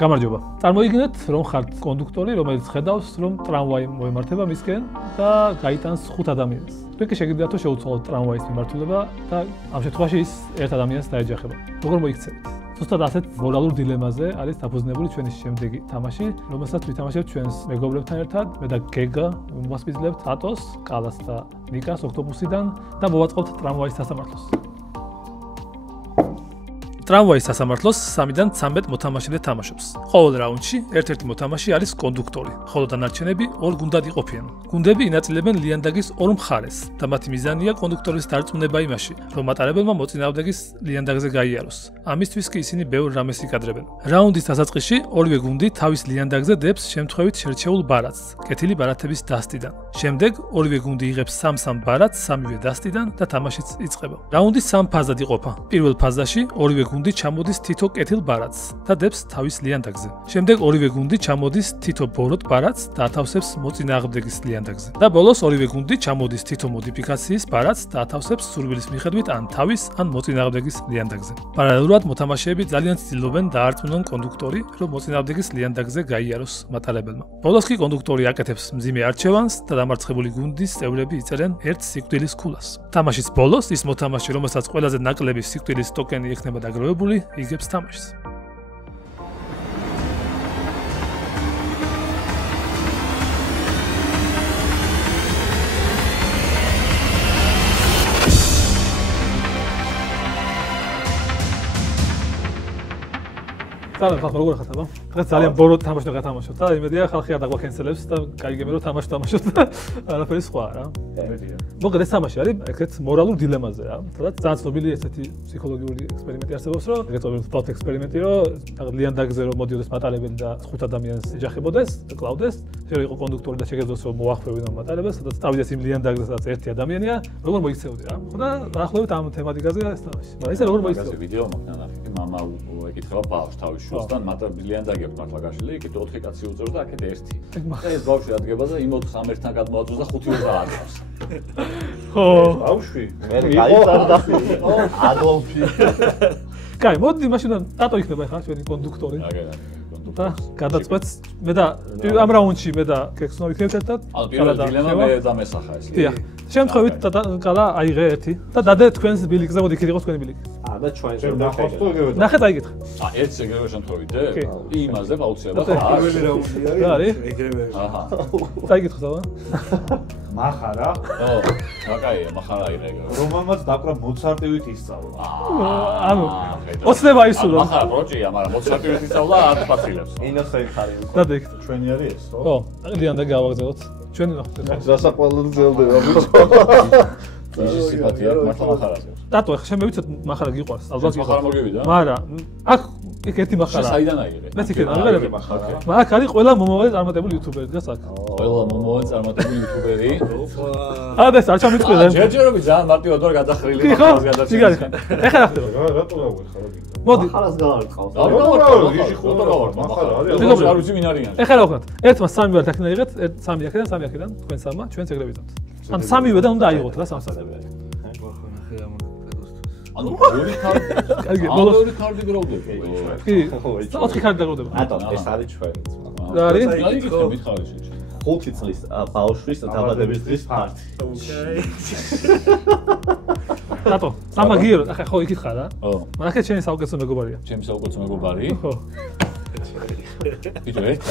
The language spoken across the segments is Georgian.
გამარჯობა. წარმოიდგინეთ, რომ ხართ კონდუქტორი, რომელიც ხედავს, რომ ტრამვაი მოემართება მისკენ და გაიტანს 5 ადამიანს. თქვენ კი შეგიძლიათ რომ შეუცვალოთ ტრამვაის მიმართულება და ამ შემთხვევაში ის ერთ ადამიანს დაეჯახება. როგორ მოიქცევით? ზუსტად ასეთ მორალურ დილემაზე არის დაფუძნებული ჩვენი შემდეგი თამაში, რომელსაც ვითამაშებთ ჩვენს მეგობრებთან ერთად. მე და გეგა მოვასპინძლებთ ატოს, კალას და ნიკას ოქტოპუსიდან და მოვაწყობთ ტრამვაის სასამართლოს. ტრამვაის სასამართლოს 3-დან 13 მოთამაშე თამაშობს. ყოველ რაუნდში ერთ-ერთი მოთამაშე არის კონდუქტორი, ხოლო დანარჩენები ორ გუნდად იყოფიან. გუნდები ინაწილებენ ლიანდაგის ორ მხარეს და მათი მიზანია კონდუქტორის დარწმუნება იმაში, რომ მატარებელმა მოწინააღმდეგის ლიანდაგზე გაიაროს. ამისთვის კი ისინი ბევრ რამეს იკადრებენ. რაუნდის დასაწყისში ორივე გუნდი თავის ლიანდაგზე დებს შემთხვევით შერჩეულ ბარათს, კეთილი ბარათების დასტიდან. შემდეგ ორივე გუნდი იღებს 3-3 ბარათს სამივე დასტიდან და თამაშიც იწყება. რაუნდი 3 ფაზად იყოფა. პირველ ფაზაში ორივე გუნდი ჩამოდის თითო კეთილ ბარათს და დებს თავის ლიანდაგზე. შემდეგ ორივე გუნდი ჩამოდის თითო ბოროტ ბარათს და ათავსებს მოწინააღმდეგის ლიანდაგზე. და ბოლოს ორივე გუნდი ჩამოდის თითო მოდიფიკაციის ბარათს და ათავსებს სურვილის მიხედვით ან თავის ან მოწინააღმდეგის ლიანდაგზე. პარალელურად მოთამაშეები ძალიან ცდილობენ დაარწმუნონ კონდუქტორი, რომ მოწინააღმდეგის ლიანდაგზე გაიაროს მატარებელმა. ბოლოს კი კონდუქტორი აკეთებს მძიმე არჩევანს და დამარცხებული გუნდის წევრები იწერენ ერთ სიკვდილის ქულას. თამაშის ბოლოს ის მოთამაშე, რომელსაც ყველაზე ნაკლები სიკვდილის ტოკენი ექნება დაგროვებული, იგებს თამაშს. ძალიან ხალხი როგორ ხართ აბა? დღეს ძალიან ბოროტ თამაში და გათამაშოთ და იმედია ხალხი არ დაგვაქენსელებს და გაიგებენ რომ თამაში თამაშოთ და არაფერი სხვა რა. იმედია. მოკლედ ეს თამაში არის ეგეთ მორალურ დილემაზე რა. სადაც ძალიან ცნობილი ესეთი ფსიქოლოგიური ექსპერიმენტი არსებობს რომ ეგეთ თოთ ექსპერიმენტი რომ ლიანდაგზე რომ მოდიოდეს მატარებელი და 5 ადამიანს ეჯახებოდეს, კლავდეს, შეიძლება იყოს კონდუქტორი და შეგეძლოს რომ მოახმევინო მატარებელს, სადაც წავიდეს იმ ლიანდაგზე, სადაც ერთი ადამიანია, როგორ მოიქცეოდი რა. ხო და დაახლოებით ამ თემატიკაზე ეს თამაში. მაგრამ ისე როგორ მოიქცეოდი? ვიდეო მაქვს ნახე, მამა ეკითხება ბავშვს თავის შვილთან, მატარებელი აქვს მართლა გაშლილი, იქით 4 კაცი უწევს და აქეთ 1. და ეს ბავშვი ადგება და იმ 4 3-ერთთან გადმოაწევს და 5 უნდა აღავს. ხო, ბავშვი. მე გაიწარდა. ადოლფი. კაი, მოდი მაშინ დატო იქნება ხა ჩვენი კონდუქტორი. და გადაწყვეტს მე და ამ რაუნდში მე და გექსნო იქნებთ ერთად. ანუ პირველ დილემა მე დამესახა ეს. დიახ. შემთხვევით კალა აიღე ერთი და დადე თქვენს ბილიკზე, მოდი იქით იყოს თქვენი ბილიკი. და ჩვენს რომ ნახავთ თუ ეგრევე. ნახეთ აიგეთ. ერთს ეგრევე შემთხვევით დე? იმაზე აუცილებლად. პირველი რაუნდი არის? ეგრევე. აჰა. დაიგეთ ხა? მახარა? ო, აკაია, მახარა აიღე ეგრევე. რომელმაც დაკვრა მოცარტივით ისწავლა. ანუ ოცნება ისულა. მახარა პროჭია, მაგრამ მოცარტივით ისწავლა 10 ფაცილებს. ინოსენტ არის. დადეკ. ჩვენი არის ეს, ხო? ხო, ლიანდა გავაგზავნოთ. ჩვენი ნახეთ. დასაყვალად გზელდება, ბიჭო. ის სიფათია მართლა მახარაზე. დატო, ხა შემევიცოთ მახარა გიყვარს. ალბათ მახარა მოგივიდა? მაგრამ აქ იქ ერთი მახარა. საიდან აიღე? მეც იქ აღარებ მახარა. აქ არის ყველა მომავალი წარმატებული იუთუბერი დგას აქ. ყველა მომავალი წარმატებული იუთუბერი. ადეს არ ჩამიწყვეტე. ჯერჯერობით ძალიან მარტივად ვარ გადახრილი მახარას გადაჭრილი. ეხლა რა ხდება? რატო გავიხარ? მოდი. მახარას გავარყავს. არ გავარყავ, მახარა არის. არ ვიცი ვინ არიან. ეხლა რა ვქნათ? ერთმა 3 ვარ დაქნა იღეთ, 3 აქედან, 3 აქედან, თქვენ 3-მა, ჩვენც ეგრე ვიტანთ. ან 3-ვედან უნდა აიღოთ რა 3-სად. ანუ ორი კარდი. კარგი, ბოლოს ორი კარდი გროვდება. კი, 4 კარდი დაგროვდება. ატო, ეს არის ჩვენი. რა არის? აი იქ მითხარი შეჭი. 5 წლის ბავშვის დაბადების დღის ფარტი. დატო, სამაგიერო, ახლა ხო იქით ხარ რა? ხო. მაგრამ ახლა შენი საუკეთესო მეგობარია. ჩემი საუკეთესო მეგობარი. ხო. ბიჭო, ერთ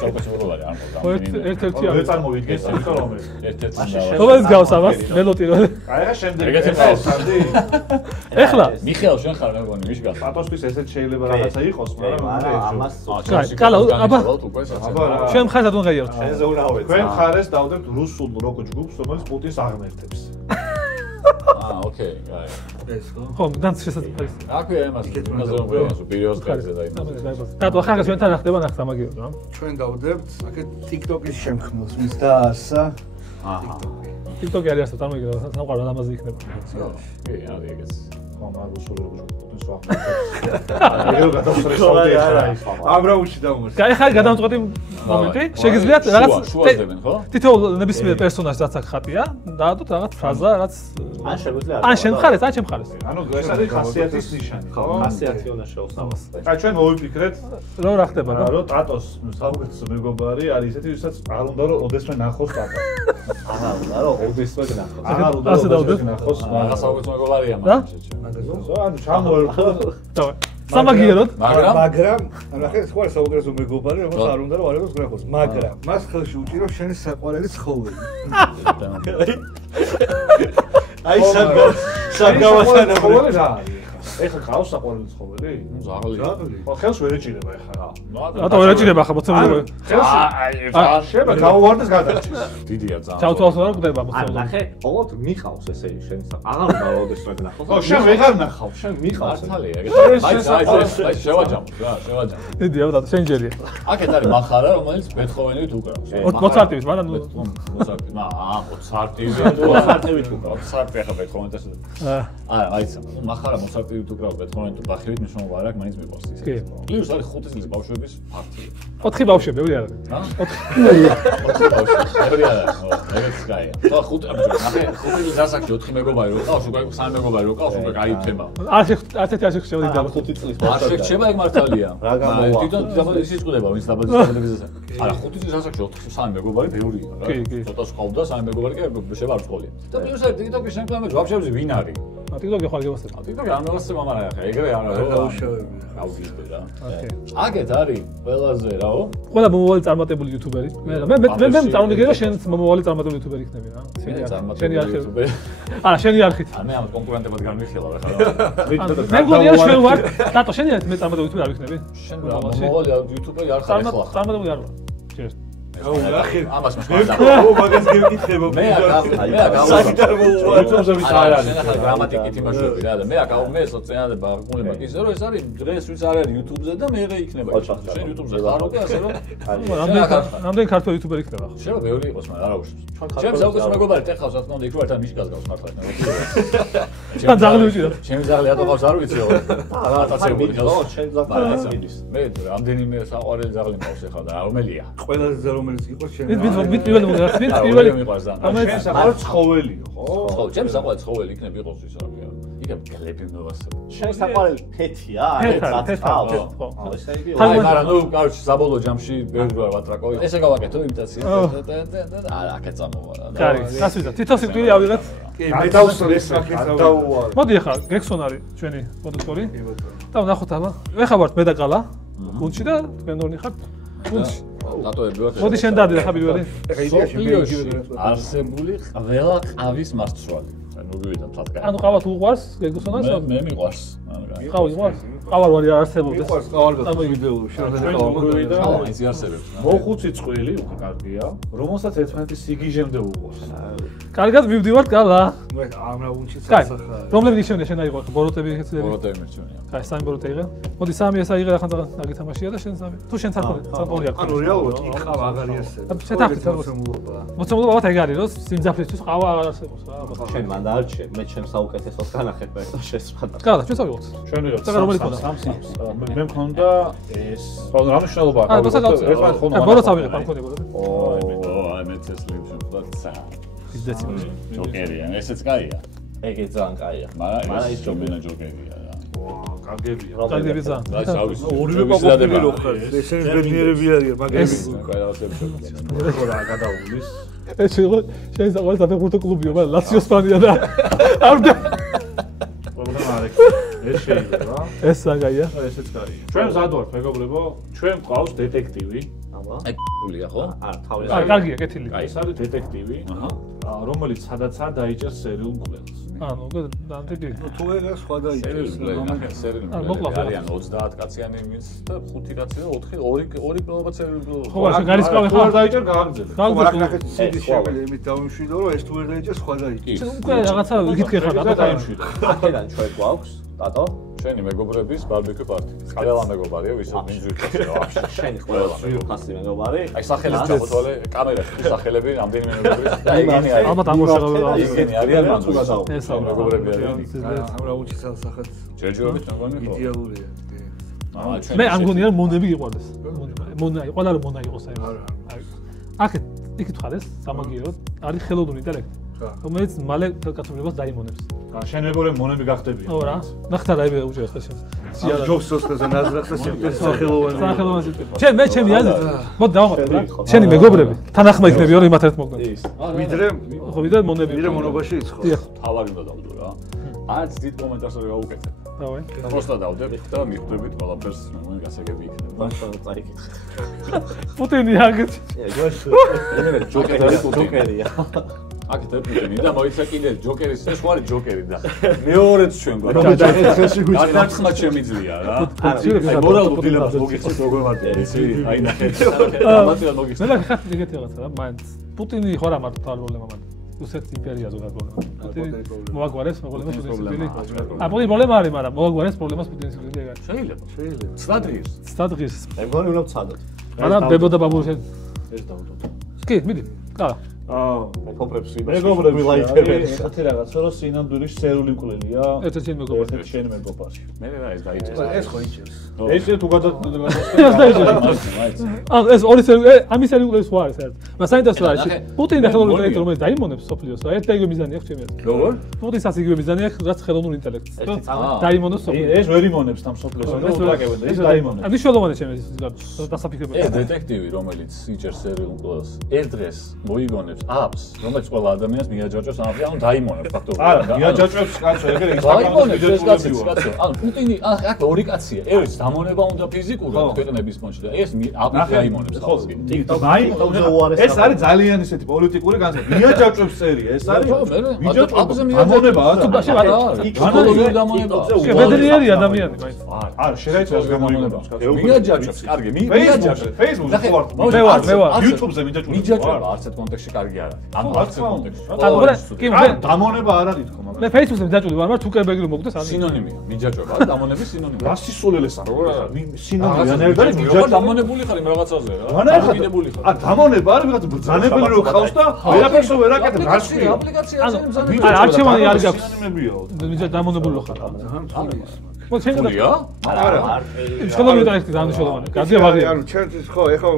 საუკეთესო მეგობარი არ მოგდა. ხო, ერთ-ერთი არის. ვერ წარმოვიდგეს ის რომელი. ერთ-ერთი. რომელიც გავს ამას, მელოტი რო. აი რა შემდეგ ეგეთი ეს არის. ეხლა მიხეილ შენ ხარ მე მგონი, ვიშ გახარ. პატოსთვის ესეც შეიძლება რაღაცა იყოს, მაგრამ ამას კალა, აბა. აბა რა. ჩვენ მხარს რატომ გაიაროთ? შენზე უნდა ავეცე. თქვენ მხარეს დავდებთ რუსულ როკ ჯგუფს, რომელიც პუტინს აღმერთებს. ოკეი, აი. ეს ხო? ხო, დანც შესაძლოა. აქვე იმას, იმაზე რომ ვეღარ ბირიოს კაცზე და იმაზე. დატო, ახლა ჩვენთან ახდება ნახ სამაგიერო რა. ჩვენ გავდებთ აქეთ TikTok-ის შემქმნელს, ვის და არსა. აჰა. TikTok-ი არის ასე, წარმოიდგინე, სამყარო ამაზე იქნება. კი, არის ეგეც. მაგრამ რუსული როგორ პუტინს ვახმოვანებს. ეგრე გადავსრესავდი ახლა ის. აბრაუში დამოს. კაი, ხარ გადამწყვეტი მომენტი. შეგიძლიათ რაღაც შუაზდებენ, ხო? თითოეულ ნებისმიერ პერსონაჟს რაც აქ ხატია, დაადოთ რაღაც ფრაზა, რაც ან შეგვიძლია ან შენ ხარეს, ან ჩემ ხარეს. ანუ ეს არის ხასიათის ნიშანი, ხო? ხასიათი უნდა შეუსწავლოს. აი ჩვენ მოვიფიქრეთ რო რა ხდება რა? რომ ტატოს საუკეთესო მეგობარი არის ესეთი, ვისაც არ უნდა რომ ოდესმე ნახოს ტატო. აღარ უნდა რომ ოდესმე გნახოს. აღარ უნდა რომ ოდესმე ნახოს. ახლა საუკეთესო მეგობარია მაგაში. ანუ ჩამოერქვა. დავე. სამაგიეროდ, მაგრამ ნახე სხვა საუკეთესო მეგობარი, რომელიც არ უნდა რომ არებას გნახოს, მაგრამ მას ხელში უჭირო შენი საყვარელი ცხოველი. აი საგავასანა ცხოველი რა არის? ეხლა ყავს საყვარელი ცხოველი? ზაღლი. ხო ხელს ვერ ეჭირება ეხლა რა. რატო ვერ ეჭირება ხა მოცემული? ხელში შეიძლება გავუვარდეს გადარჩის. დიდია ძალიან. ჩავთვალოს რა გდება ან მოცემული? ნახე, ყოველთ მიხავს ესე შენ აღარ უნდა რომ ოდესმე გნახოს. ხო, შენ ვეღარ ნახავ, შენ მიყავს. მართალია, აი შევაჯამოთ რა, შევაჯამოთ. დიდი აბა შენ ჯერია. აქეთ არის მახარა, რომელიც ბეთჰოვენივით უკრავს. მოცარტივის, მაგრამ მოცარტი, მოცარტივით უკრავს. მოცარტი ახლა ბეთჰოვენთან. არა, აიცა. მახარა მოცარტივით უკრავს ბეთჰოვენთან ბახივით მნიშვნელობა არ აქვს, მაინც მიყვარს ის. პლუს არის 5 წლის ბავშვების პარტია. 4 ბავშვები, ვერი არა. რა? 4 ბავშვები. ვერი არა. ეგეც კაია. ხო, 5 წლის ასაკში 4 მეგობარი რო ყავს, უკვე 3 მეგობარი რო ყავს, უკვე კაი თემა. ასეთი შეგვიძლია და 5 წლის 5 შექჩება ეგ მართალია. რა გამოვა? თვითონ ის იწყდება ვინც დაბადებისას. არა 5 წლის ასაკში 4 მეგობარი ბევრია რა. ცოტა სყავდა 3 მეგობარი კი შევა არ სკოლია. და პლუს არის TikTok-ის შემქმნელები ვაფშე ვინ არის? TikTok-ი ხარ გევასებ. TikTok-ი არ მევასებ ამარა ახლა ეგრე არა. გავიგე რა. აქეთ არის ყველაზე რაო? ყველა მომავალი წარმატებული იუთუბერი. მე წარმოგიდგენია შენ მომავალი წარმატებული იუთუბერი იქნები რა. შენი არხი. არა, შენი არხით. მე ამ კონკურენტებად განვიხილავ ახლა. მე მგონია ჩვენ ვარ. დატო შენი არის მე წარმატებული იუთუბერი არ ვიქნები? შენ რა მომავალი იუთუბერი არ ხარ ახლა. წარმატებული არ ვარ. ჯერ. ამას ო მაგას გეკითხება. მე YouTube-ზე ვის არ არის. ახლა გრამატიკით იმაშვები რა და მე მე სოციალება გულება კი ისე რომ ეს არის დღეს ვის არ არის YouTube-ზე და მე იქნება. შენ YouTube-ზე ხარ უკვე ასე რომ რამდენი ქართული იუთუბერი იქნება ახლა? შეიძლება ბევრი იყოს მაგრამ არა უშავს. ჩვენ საუკეთესო მეგობარი ტეხავს რა თქმა უნდა იქ რო ერთად მიშკას გავს მართლა. და ზაღლი უჭირავს. ჩემი ზაღლი ატო ყავს არ ვიცი რა. ატაცებული ხო, შენ ზაღლი მიდის. მე რამდენიმე საყვარელი ზაღლი მყავს ახლა და რომელია? ყველაზე რომელიც იყო შენ. ვით პირველი მოგახსენეთ? ვით პირველი მიყვარს და შენ საყვარელი ცხოველიო, ხო? ხო, ჩემს საყვარელი ცხოველი იქნება იყოს ის რა. იქა გლები მოვასწრებ. შენ საყვარელი თეთია, თეთრი. აი, მაგრამ ნუ, კაროჩი, საბოლოო ჯამში ბევრი ვატრაკო. ესე გავაკეთო იმიტაცია. არა, აქეთ წამოვა რა. კარი, გასვიდა. თითო სიკვდილი ავიღეთ. კი, მე დავსრეს დავუვარ. მოდი ახლა, გექსონ არის ჩვენი პროდუქტორი. და ვნახოთ აბა. ეხა ვართ მე და კალა. გუნდში და თქვენ ორნი ხართ გუნდში. დატოებიოთ. მოდი შენ დადი ახლა პირველი. ეხა იდეაში მე არსებული ყველა ყავის მარცვალი. ანუ მოვიდა თათკა. ანუ ყავა თუ უყვარს, გეგოსონას? მე მიყვარს. ყავა იყვარს? ყავა ვარი არ არსებობდეს. მიყვარს ყავა ვიდეო, შეიძლება მოვიდა. ის არსებობს. მოხუცი წყვილი უკვე კარგია, რომელსაც ერთმანეთის სიგიჟემდე უყურს. კარგად მივდივართ კალა. მე ამრავუნჩი კაი. სასახა. რომლები ნიშნავდა შენ აიღო ბოროტები ეხეთები? ბოროტები მერჩვენია. კაი, სამი ბოროტე იღე. მოდი სამი ესა იღე ახლა აგითამაშია და შენ სამი. თუ შენ ცალკეული არ. ანუ რეალურად იყავა აღარ იარსება. შეთანხმდით მოცემულობა ალბათ ეგ არის, რომ სიმძაფრისთვის ყავა არ არსებობს რა. შენ მან დაარჩე, მე ჩემს საუკეთესოს განახებ და შესვადა. კალა, ჩვენ წავიღოთ. ჩვენ ვიღებთ ცოტა რომელი ქონდა? მე მქონდა ეს, ანუ რა მნიშვნელობა აქვს? ერთმანეთ ხონდა. ბოროტს ავიღებ, არ მქონია ბოროტი. აი მე წესლებს ვფლაცა. ის დეციმი. ჯოკერია, ესეც კაია. ეგე ძალიან კაია. მაგრამ ის ჯობენა ჯოკერია რა. კარგებია. კარგები ძალიან. რა შავის. ორივე ყოფილი რო ხარ. ესენი ბედნიერები არიან, მაგები. ხო რა გადაუვლის. ეს იყო შენ საყვარელი საფეხბურთო კლუბიო, მაგრამ ლაციო სპანია და არ ვდა. პრობლემა არ აქვს. ეს შეიძლება. ეს საგაია. ესეც კარგია. ჩვენ მზად ვართ, მეგობრებო. ჩვენ გვყავს დეტექტივი. აი გულია ხო? არა, თავი. კარგია, კეთილი. ეს არის დეტექტივი, რომელიც სადაცაა დაიჭერს სერიულ მკვლელს. ანუ დანტიკი. თუ ეგა სხვა დაიჭერს. არიან 30 კაციანი მის და 5 კაცი და 2 პლობა სერიულ. ხო, შენ გარისკავი ხო არ დაიჭერ გააგზელე. მაგრამ ნახეთ სიდის შეველი იმით დავიმშვიდო, რომ ეს თუ ვერ დაიჭერს სხვა დაიჭერს. უკვე რაღაცა იკითხე ხარ, აბა დაიმშვიდო. აქედან ჩვენ გვაქვს, დატო. შენი მეგობრების ბარბეკიუ პარტი. ყველა მეგობარია, ვისაც მინძვირთავს ვაფშე. შენი ყველა ხასი მეგობარი. აი სახელები ჩახოთვალე კამერაში, სახელები რამდენი მეგობრის და ეგენი არის. ალბათ ამოშეღებდა. ეგენი არიან მანძურს. ეს მეგობრები არიან. ამ რაუჩის სახეთ ჯერჯერობით მეგონი ხო? იდეალურია. მე ამ გონია მონები იყვარდეს. მონა ყველა რომ მონა იყოს აი. აქეთ იქით ხარ ეს სამაგიეროდ არის ხელოვნური ინტელექტი. რომელიც მალე კაცობრიობას დაიმონებს. შენ მეგობრები მონები გახდებიან. ხო რა. ნახტა რა იბე უჭერს ხა შენ. ჯობს სოცხეზე ნაზრახს და სიკვდილის სახელოვანი. სახელოვანი სიკვდილი. შენ მე ჩემი აზრით. მოდი დავამატებ რა. შენი მეგობრები თან ახლა იქნებიან რომ იმათ ერთ მოგდან. ვიდრე ხო ვიდრე მონები. ვიდრე მონობაში იცხოვ. თავარი უნდა დავდო რა. არც დიდ კომენტარს ვერ გავუკეთებ. დავაი. просто დავდებ და მიხვდებით ყველაფერს მე გასაგები იქნება. მართლა წაიკითხე. პუტინი აგეთ. მე ჯოკერია. აქეთ ეპიდემია და მოიცა კიდე ჯოკერის ეს ხوارი ჯოკერი და მეორეც ჩვენ გვაქვს. გადაწყმა შემიძლია რა. აი მორალურ დილემას მოგიხსენე როგორ ვარ იცი? აი ნახე. ამათი მოგიხსენე. მე ხარ ეგეთი რაღაცა რა, მაინც პუტინი ხო რა მარტო პრობლემა მაქვს. რუსეთის იმპერია ზოგადად პრობლემა. პუტინი მოაგვარეს პრობლემას პუტინის. აა პუტინის პრობლემა არის, მაგრამ მოაგვარეს პრობლემას პუტინის სიკვდილი ეგ არის. შეიძლება. ცდადღირს. ცდადღირს. მე მგონი უნდა ვცადოთ. მაგრამ ბებო და ბაბუში ეს დავდოთ. კი, მიდი. კალა. მეგობრებს მეგობრები ლაიქებენ. ეხეთი რაღაცა რომ სინამდვილის სერული მკვლელია. ერთ-ერთი მეგობარი. ერთ-ერთი შენი მეგობარი. მე რა ეს დაიჭერს. ეს ხო იჭერს. ეს თუ ეს დაიჭერს. ეს ორი ამის სერული სხვა არის საერთოდ. მაგრამ საინტერესო არის პუტინი და ხელოვნური ინტელექტი რომელიც დაიმონებს სოფლიოს, ერთ და იგივე მიზანი აქვს ჩემი აზრით. როგორ? პუტინსაც იგივე მიზანი აქვს, რაც ხელოვნური ინტელექტს. დაიმონოს სოფლიოს. ეს ვერ იმონებს ამ სოფლიოს, რომ უტაკებენ და ის დაიმონებს. ამ მნიშვნელოვანი ჩემი დასაფიქრებელი. ეს დეტექტივი რომელიც იჭერს სერულ მკვლელს, ერთ დღეს მოიგონებს აპს, რომელიც ყველა ადამიანს მიაჯაჭვებს ამაზე, ანუ დაიმონებს ფაქტობრივად. არა, მიაჯაჭვებს კაცო, ეგრე დაიმონებს ეს კაცი, კაცო. ანუ პუტინი აქ ორი კაცია. ეს დამონება უნდა ფიზიკურად ქვეყნების ფონში და ეს აპს დაიმონებს ხალხს. ეს არის ძალიან ისეთი პოლიტიკური განცდა. მიაჯაჭვებს წერია, ეს არის აპზე დამონება არა. ფსიქოლოგიური დამონება. ბედნიერი ადამიანი მაინც. არა, შეიძლება გამოიგონოს. მიაჯაჭვებს, კარგი, მიაჯაჭვებს. Facebook-ზე ხო ვარ? მე ვარ. YouTube-ზე მიჯაჭვებს. მიჯაჭვება არც ერთ კონტექსტში კარგი არა. ანუ არც ერთ კონტექსში. კი, მე დამონება არ არის თქო, მაგრამ მე Facebook-ზე მიჯაჭვული ვარ, მაგრამ თუკერბერგი რომ მოგდეს არის. სინონიმია, მიჯაჭვება, დამონების სინონიმია. რა სისულელეს არა? სინონიმია რა მიჯაჭვება, დამონებული ხარ იმ რაღაცაზე რა. დამოკიდებული ხარ. დამონება არის ვიღაც ბრძანებელი რო ხავს და ვერაფერსო ვერ აკეთებ, რა შეია? აპლიკაცია არის მზადებული. არა, არჩევანი არ გაქვს. სინონიმებიაო. მიჯაჭ დამონებული ხარ. მო შენ გულია? არა. შეხელოვნური ინტელექტი დანიშნულოვანი. გაზია ვაღია. ანუ ჩემთვის ხო, ეხლა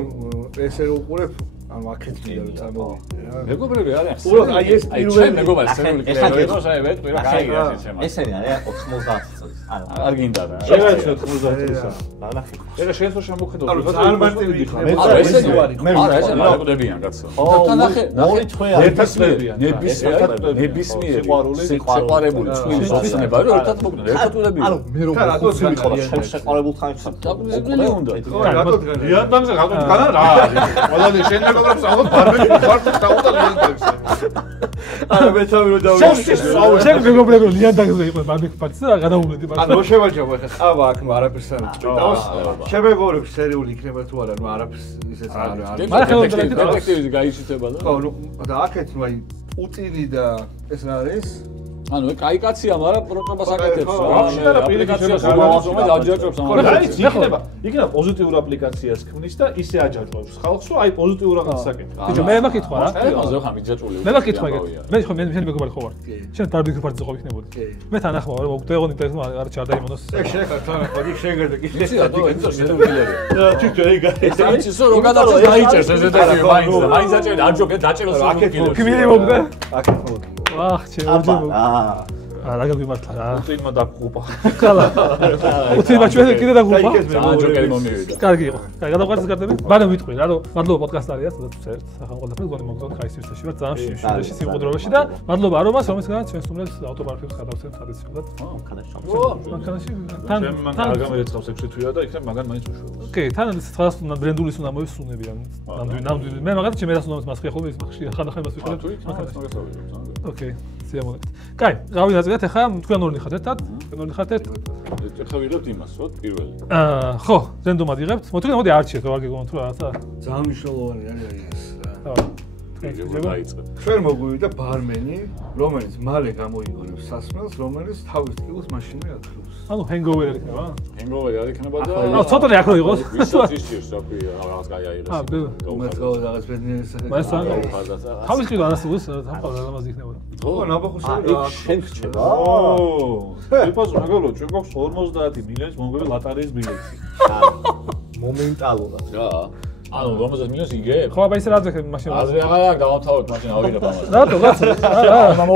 ესე უყურებ ანუ აქეთ კიდევ წამოვიდე რა. მეგობრები არიან. უბრალოდ აი ეს ჩვენ მეგობრებს სერვილი კლერო და მე ვეტყვი რა კაი არის ჩემს. ესენი არის 90 წელს. ანუ არ გინდა რა. შეიძლება 90 წელსა. ნახე. ერა შენ ხო შემოხედავ. ანუ ძალიან მარტივი ხარ. არა ესენი ვარ. არა ესენი მეგობრებიან კაცო. და ნახე, ორი თვე ერთად წერიან. ნებისმიერი სიყვარული წყვილის ოცნება რომ ერთად მოგდო. ერთად ულები. ანუ მე რომ ხუთი ხარ შენ შეყარებულ ხანში. დაგვიზრდელი უნდა. რატო რიანდამზე რატო განა რა არის? ყველანი შენ მეგობრებს ალბათ ბარბეკიუ პარტი დაუდა ლიანდაგზე. არა მე თავი რომ დავიწყე. შენ მეგობრები ლიანდაგზე იყო ბარბეკიუ პარტი და გადაუმედი ბარბეკიუ. ანუ შევაჯამო ეხლა ყავა აქ ნუ არაფერს არ ჭიდავს. შემეგობრებს სერიული იქნება თუ არა, ნუ არაფერს ისეც არ არის. მაგრამ ხელოვნური დეტექტივი გაიჩიტება და ხო, ნუ და აქეთ ნუ აი პუტინი და ეს რა არის? ანუ კაი კაცია, მაგრამ პრობლემას აკეთებს. ვაფშე არა, აპლიკაციას უამაზომად აჯაჭვებს ხო, ამას. რა იცი, იქნება პოზიტიურ აპლიკაციას ქმნის და ისე აჯაჭვებს ხალხს, რომ აი პოზიტიურ რაღაცას აკეთებს. ბიჭო, მე მაკითხვა რა. ამაზე ხა მიჯაჭვული. მე მაკითხვა ეგეთ. მე ხო მე შენ მეგობარი ხო ვარ. შენ ბარბეკიუ პარტიზე ხო იქნებოდი. მე თან ახლა ვარ, მოგდეღონ ინტერესმა არ ჩარ დაიმონოს. ეგ შეხარ თან ხო იქ შეგერდა კი. იცი რა, თვითონ სერვილერი. და თვითონ ეგ არის. ეს არის ისო რომ გადაწეს დაიჭერს ეს დეტექტივი მაინც და მაინც აჭერდა აჯობე დაჭეროს აქეთ კმილი მოგდა. აქეთ მოვიდა. ვახ, ჩემო. რა გაგვიმართლა რა. პუტინმა დაგღუპა. ხალა. პუტინმა ჩვენ კიდე დაგღუპა. ჯოკერი მომივიდა. კარგი იყო. კარგი, გადაყვარდეს გარტები. მაგრამ ვიტყვი რა, რომ მადლობა პოდკასტ არია, სადაც ვწერთ. ახლა ყველაფერს გონი მოგზავნ ქაისისში ვარ, ძალიან შიში სიმყუდროვაში და მადლობა არომას, რომელსაც ჩვენ სტუმრებს ავტოპარკებს გადავცემთ ტრადიციულად. მანქანაში. თან მანქანა გამერეცხავს 6 თვეა და იქნებ მაგან მაინც უშვებო. კი, თან სხვადასხვა ბრენდულის უნდა მოვისუნებიან. ნამდვილი. მე მაგათ ჩემ ერას უნდა მასხია ხოლმე ის ხში ხანახან მას ვიყოლებ. ოკეი, სიამოვნებთ. კაი, გავიდეთ ახლა თქვენ ორი ხართ ერთად? თქვენ ორი ხართ ერთად? ეხლა ვიღებთ იმას, რა პირველი. ხო, რენდომად იღებთ. მოდი არჩიეთ, რა არ გეგონოთ რა რაღაცა. ძალიან მნიშვნელოვანი არის აი ეს. დაიწყე. ჩვენ მოგვივიდა ბარმენი, რომელიც მალე გამოიგონებს სასმელს, რომელიც თავის ტკივილს მაშინვე ათხოვს. ანუ hangover იქნება? hangover არ იქნება და ანუ ცოტა აქ რო იყოს. ვისაც ისჭირს რა ქვია, რაღაც კაი აიღეს. უმეტყო რაღაც ბედნიერი სახელი. მას თავის ტკივილ ანასტუს სამყარო ლამაზი იქნება. ხო, ნაბახუსი შენ რჩება. იპოს მაგალითად ჩვენ გვაქვს 50 მილიონის მომგები ლატარიის ბილეთი. მომენტალურად. რა. ანუ 50 მილიონს იგებ? ხო, აბა ისე რა ძახები მაშინ. აზრი აღარ დავამთავრებ მაშინ ავიღებ ამას. რატო, კაცო?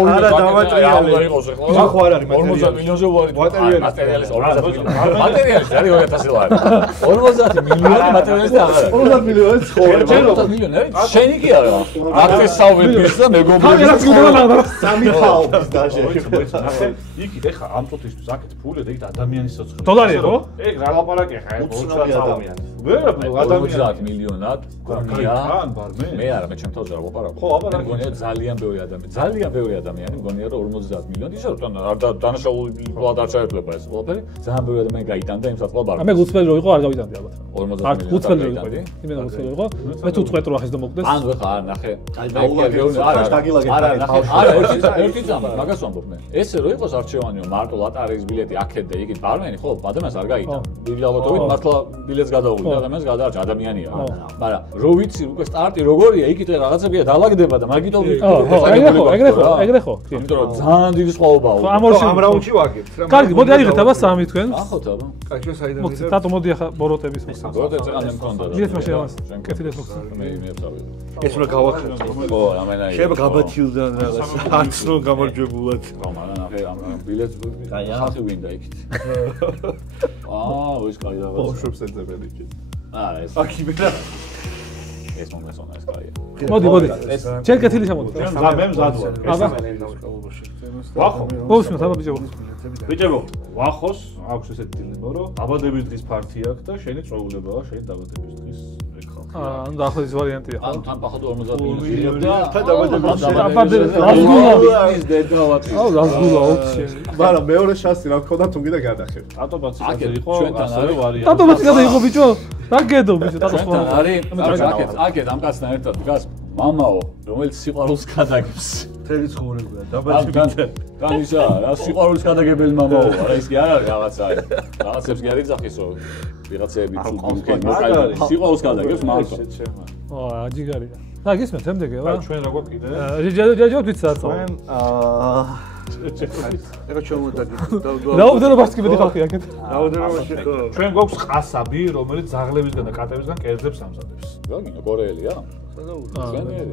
არა, დავატრიალე. ხო ხო არ არის 50 მილიონზე ვარი. მატერიალის 50 მილიონი. მატერიალის არის 2000 ლარი. 50 მილიონი მატერიალის და აღარ. 50 მილიონი ცხოვრება. 50 მილიონი არის? შენი კი არა. აქტრის საუბრების და მეგობრების. სამი ხალხის დაჟე. ნახე, იქით ეხა ამ წუთისთვის აქეთ ფული და იქით ადამიანის სოციალური. დოლარი ხო? ეგ რა ლაპარაკია ხა? უცნობი ადამიანი. ვერა, ადამიანი. მილიონად გონია. მე არა, მე ჩემ თავზე რა ვაპარაკო. ხო, აბა რა გონია ძალიან ბევრი ადამიანი. ძალიან ბევრი ადამიანი მგონია რომ 50 მილიონი ისე რომ დანაშაულად არ ჩაერთვება ეს ყველაფერი. ძალიან ბევრი ადამიანი გაიტანდა იმ საწყლად. მე გულწრფელი რო იყო არ გავიტანდი ალბათ. 50 მილიონი. არ გულწრფელი რო იყო. იმენა გულწრფელი იყო. მე თუ წვეთ რო ახეს და მოკდეს. ანუ ეხა არ ნახე. არა, ერთი ძამა, მაგას ვამბობ მე. ესე რო იყოს არჩევანიო მარტო ლატარიის ბილეთი აქეთ და იქით ბარმენი, ხო, ადამიანს არ გაიტან. დიდი ალბათობით მართლა ბილეთს გადაუღია ადამიანს გადაარჩა ადამიანია. მაგრამ რო ვიცი უკვე სტარტი როგორია, იქით რაღაცებია დაალაგდება და მაგითო ეგრე ხო. იმიტომ რომ ძალიან დიდი სხვაობაა. ამ რაუნდში ვაგებთ რა. კარგი, მოდი აიღეთ აბა სამი თქვენ. ახოთ აბა. კაი, ჩვენ საიდან მოდი, დატო მოდი ახლა ბოროტების მოსა. ბოროტებს ან მქონდა. მიდეთ მაშინ ამას. კეთილებს მოხსნა. მე ვსავი. ეს რა გავახერხო. ხო, ამენაი. შეიძლება გაბათილდან რაღაც აცნო გამარჯვებულად. ხო, მაგრამ ახე ამ ბილეთს ხალხი ვინდა იქით. ეს კაი რაღაც. ბავშვებს ეძებენ იქით. არა, ეს აქი რა. ეს მომესონა ეს კაია. მოდი. ჩემ კეთილი შემოდი. მე მზად ვარ. აბა. ვახო. ბოსმოთ აბა ბიჭო. ბიჭებო, ვახოს აქვს ესეთი დილება, რომ დაბადების დღის პარტი აქვს და შენი წვეულებაა შენი დაბადების დღის ეგ ხალხი. ანუ დაახლოების ვარიანტია ხო? ანუ თან პახოთ 50 მილიონი და დაბადების დედავატი. აუ რასგულა ოქში. მაგრამ მეორე შანსი რა მქონდა თუ კიდე გადახევ. ტატობაც აქეთ იყო, ჩვენთან არის ვარიანტი. დატომაც გადაიღო ბიჭო. რა გედო ბიჭო, დატო ხო. ჩვენთან არის აქეთ ამ კაცთან ერთად დგას მამაო, რომელიც სიყვარულს გადაგებს. მთელი ცხოვრება დაბადებით. თან ისა, რა სიყვარულს გადაგებელი მამაო, რა ის კი არ არის რაღაცა. რაღაცებს კი არ იძახის რომ ვიღაცები ცუდი სიყვარულს გადაგებს მარტო. აა, ჯიგარია. და გისმენთ შემდეგე რა? ჩვენ რა გვაქვს კიდე? ჯაჯაჯაჯ ვიცი ჩვენ ეხა ჩვენ მოდაგიდეთ. რაოდენობაშიც კი მეტი ხალხი აქეთ. რაოდენობაში ხო. ჩვენ გვაქვს ყასაბი, რომელიც ზაღლებისგან და კატებისგან კერძებს ამზადებს. გაგინა კორეელია?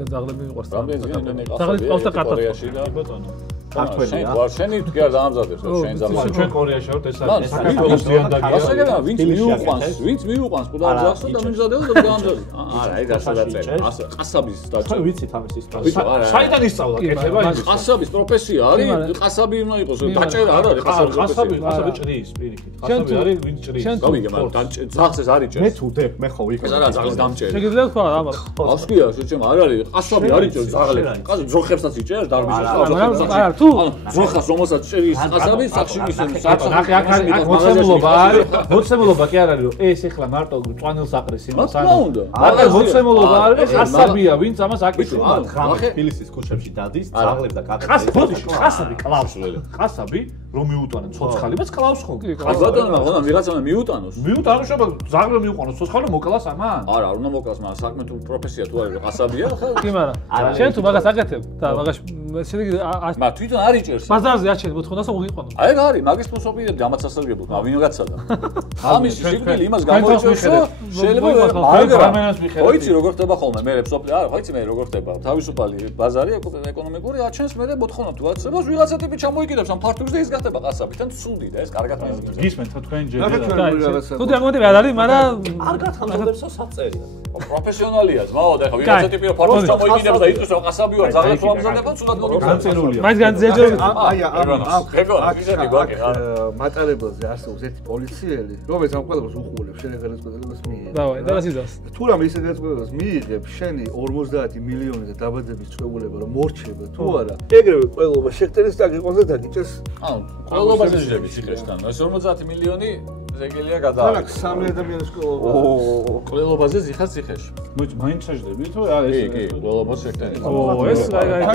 ზაღლები მიყვარს. რამდენი ზაღლები ყავს და კატა. კორეაში და ბატონო. ქართველია. შენი თქვი არ დაამზადებს, შენ ზამთარი. ჩვენ კორეაში ვართ, ეს არის საქართველოს ზიანდაგია. ასაკენა, ვინც მიუყვანს ყუდარზახსო და მიმზადებს და დაამზადებს. არა, ეგ ასე დაწერა. ყასაბის დაწერა. ჩვენ ვიცით ამის ისტორია. საიდან ისწავლა კეთება ის? ყასაბის პროფესია არის, ყასაბი უნდა იყოს, დაჭერა არ არის ყასაბის პროფესია. ყასაბი ჭრის პირიქით. ყასაბი არის ვინც ჭრის. გავიგე, მაგრამ ძაღლს ეს არის ჭერს. მე თუ დებ, მე ხო ვიქნა. ეს არა ძაღლის დამჭერი. შეგიძლიათ თქვა რა ამას. ასკია, შეჩემ არ არის, ყასაბი არის ჭერს ძაღლებს. ყასაბი ძროხებსაც იჭერს, დარბიშებს. არა, თუ ძროხას რომელსაც ჭერის ყასაბი, სახში ის საწყო. ნახე, აქ მოცემულობა არის. მოცემულობა კი არ არის, რომ ეს ახლა მარტო წვანილს აყრის იმას რა უნდა? არა, მოცემულობა არის, ყასაბია, ვინც ამას აკეთებს. ხალხი ფილისის ქუჩებში დადის, ძაღლებს და კატებს. ყასაბი კლავს. ყასაბი რომ მიუტანონ ცოცხალი, բայց კლავს ხო? ბატონო, მაგრამ ვიღაცამ მიუტანოს. მიუტანოს, შეება ძაღლი მიუყანოს ცოცხალი მოკლას ამან? არა, არ უნდა მოკლას, მაგრამ საქმე თუ პროფესია თუ არის, ყასაბია, ხო? კი, მაგრამ შენ თუ მაგას აკეთებ და მაგაში შედეგი მაგრამ თვითონ არ იჭერს. ბაზარზე აჩენე მოთხოვნას და მოიყვანო. აი ეგ არის, მაგის პროფესიები ამაც ასაგებულ, ვინო გაცადა. ამის სიკვდილი იმას გამოიჭერს, შეიძლება რამენას მიხედავ. ოიცი როგორ ხდება ხოლმე, მე სოფლი არა, ხოიცი მე როგორ ხდება. თავისუფალი ბაზარი ეკონომიკური აჩენს, მე მოთხოვნა თუ აცებას ვიღაცა ტიპი ჩამოიკიდებს ამ ფართობს და ის გახდება ყასაბიდან ცუდი და ეს კარგად მეზობლებს. გისმენთ თქვენ ჯერ. თუ დიაგნოზები არ არის, მაგრამ კარგად ამბობსო საწერია. პროფესიონალია, ძმაო და ეხა ვიღაცა ტიპი რომ ფართობს ჩამოიკიდებს და იწვევს რომ ყასაბი ვარ, ზაღლებს ვამზადებო, ცუდად განწერულია. მაინც განზიაჯერებით. აი აქ მატარებელზე არსებობს ერთი პოლიციელი, რომელიც ამ ყველას უყურებს შენ გადაწყვეტილებას მიიღებს. დავაი, და რა სიზავს? თუ რამე ისე გადაწყვეტილებას მიიღებს, შენი 50 მილიონი და დაბადების წვეულება რომ მორჩება თუ არა, ეგრევე ყველობა შეგწერეს და გიყვანს და დაგიჭერს. ანუ ყველობას ეძებს ციხესთან. ეს 50 მილიონი ზეგელია გადააქვს. არა, 3 ადამიანის ყველობა. ყველობაზე ზიხარ ციხეში. მოიცა მაინც შეждები თუ რა ეს კი, ყველობას შეხტენი. ეს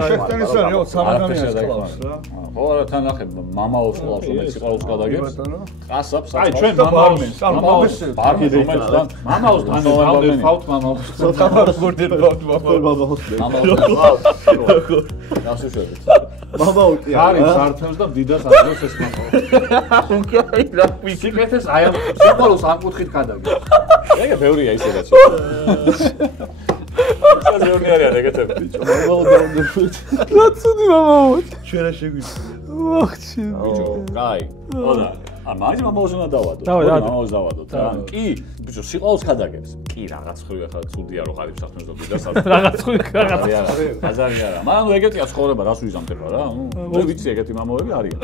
შეხტენის არის, სამაგამიანს კლავს რა. ხო, რა თან ახებ მამაოს კლავს, რომელიც სიყვარულს გადაგებს. ყასაბს, აი ჩვენ მამაოს მამაოს თან დავდე ფავთ მამაოს. გასუშვებით. მამაუტი არის სარტყელს და დიდას აღოს ეს მამაო. აი რა ვიკეთეს აი ამ სიყვარულს ამ კუთხით გადაგებს. ეგ ბევრია ისედაც. ზეონი არის ეგეთები ბიჭო. მამაო დავდეფუთ. რა ცუდი მამაო. ჩვენ რა შეგვიძლია. ვახჩი. ბიჭო, კაი. ოდა. მაინც მამაოს უნდა დავადო. მამაოს დავადოთ რა. კი, ბიჭო, სიყვარულს გადაგებს. კი, რაღაც ხვი ახლა ცუდია რომ ღარიბ საქმეს და დიდას არ. რაღაც ხვი რაღაც. აზარი არა. მაგრამ ეგეთია ცხოვრება, რას ვიზამთრება რა. მე ვიცი ეგეთი მამაოები არიან.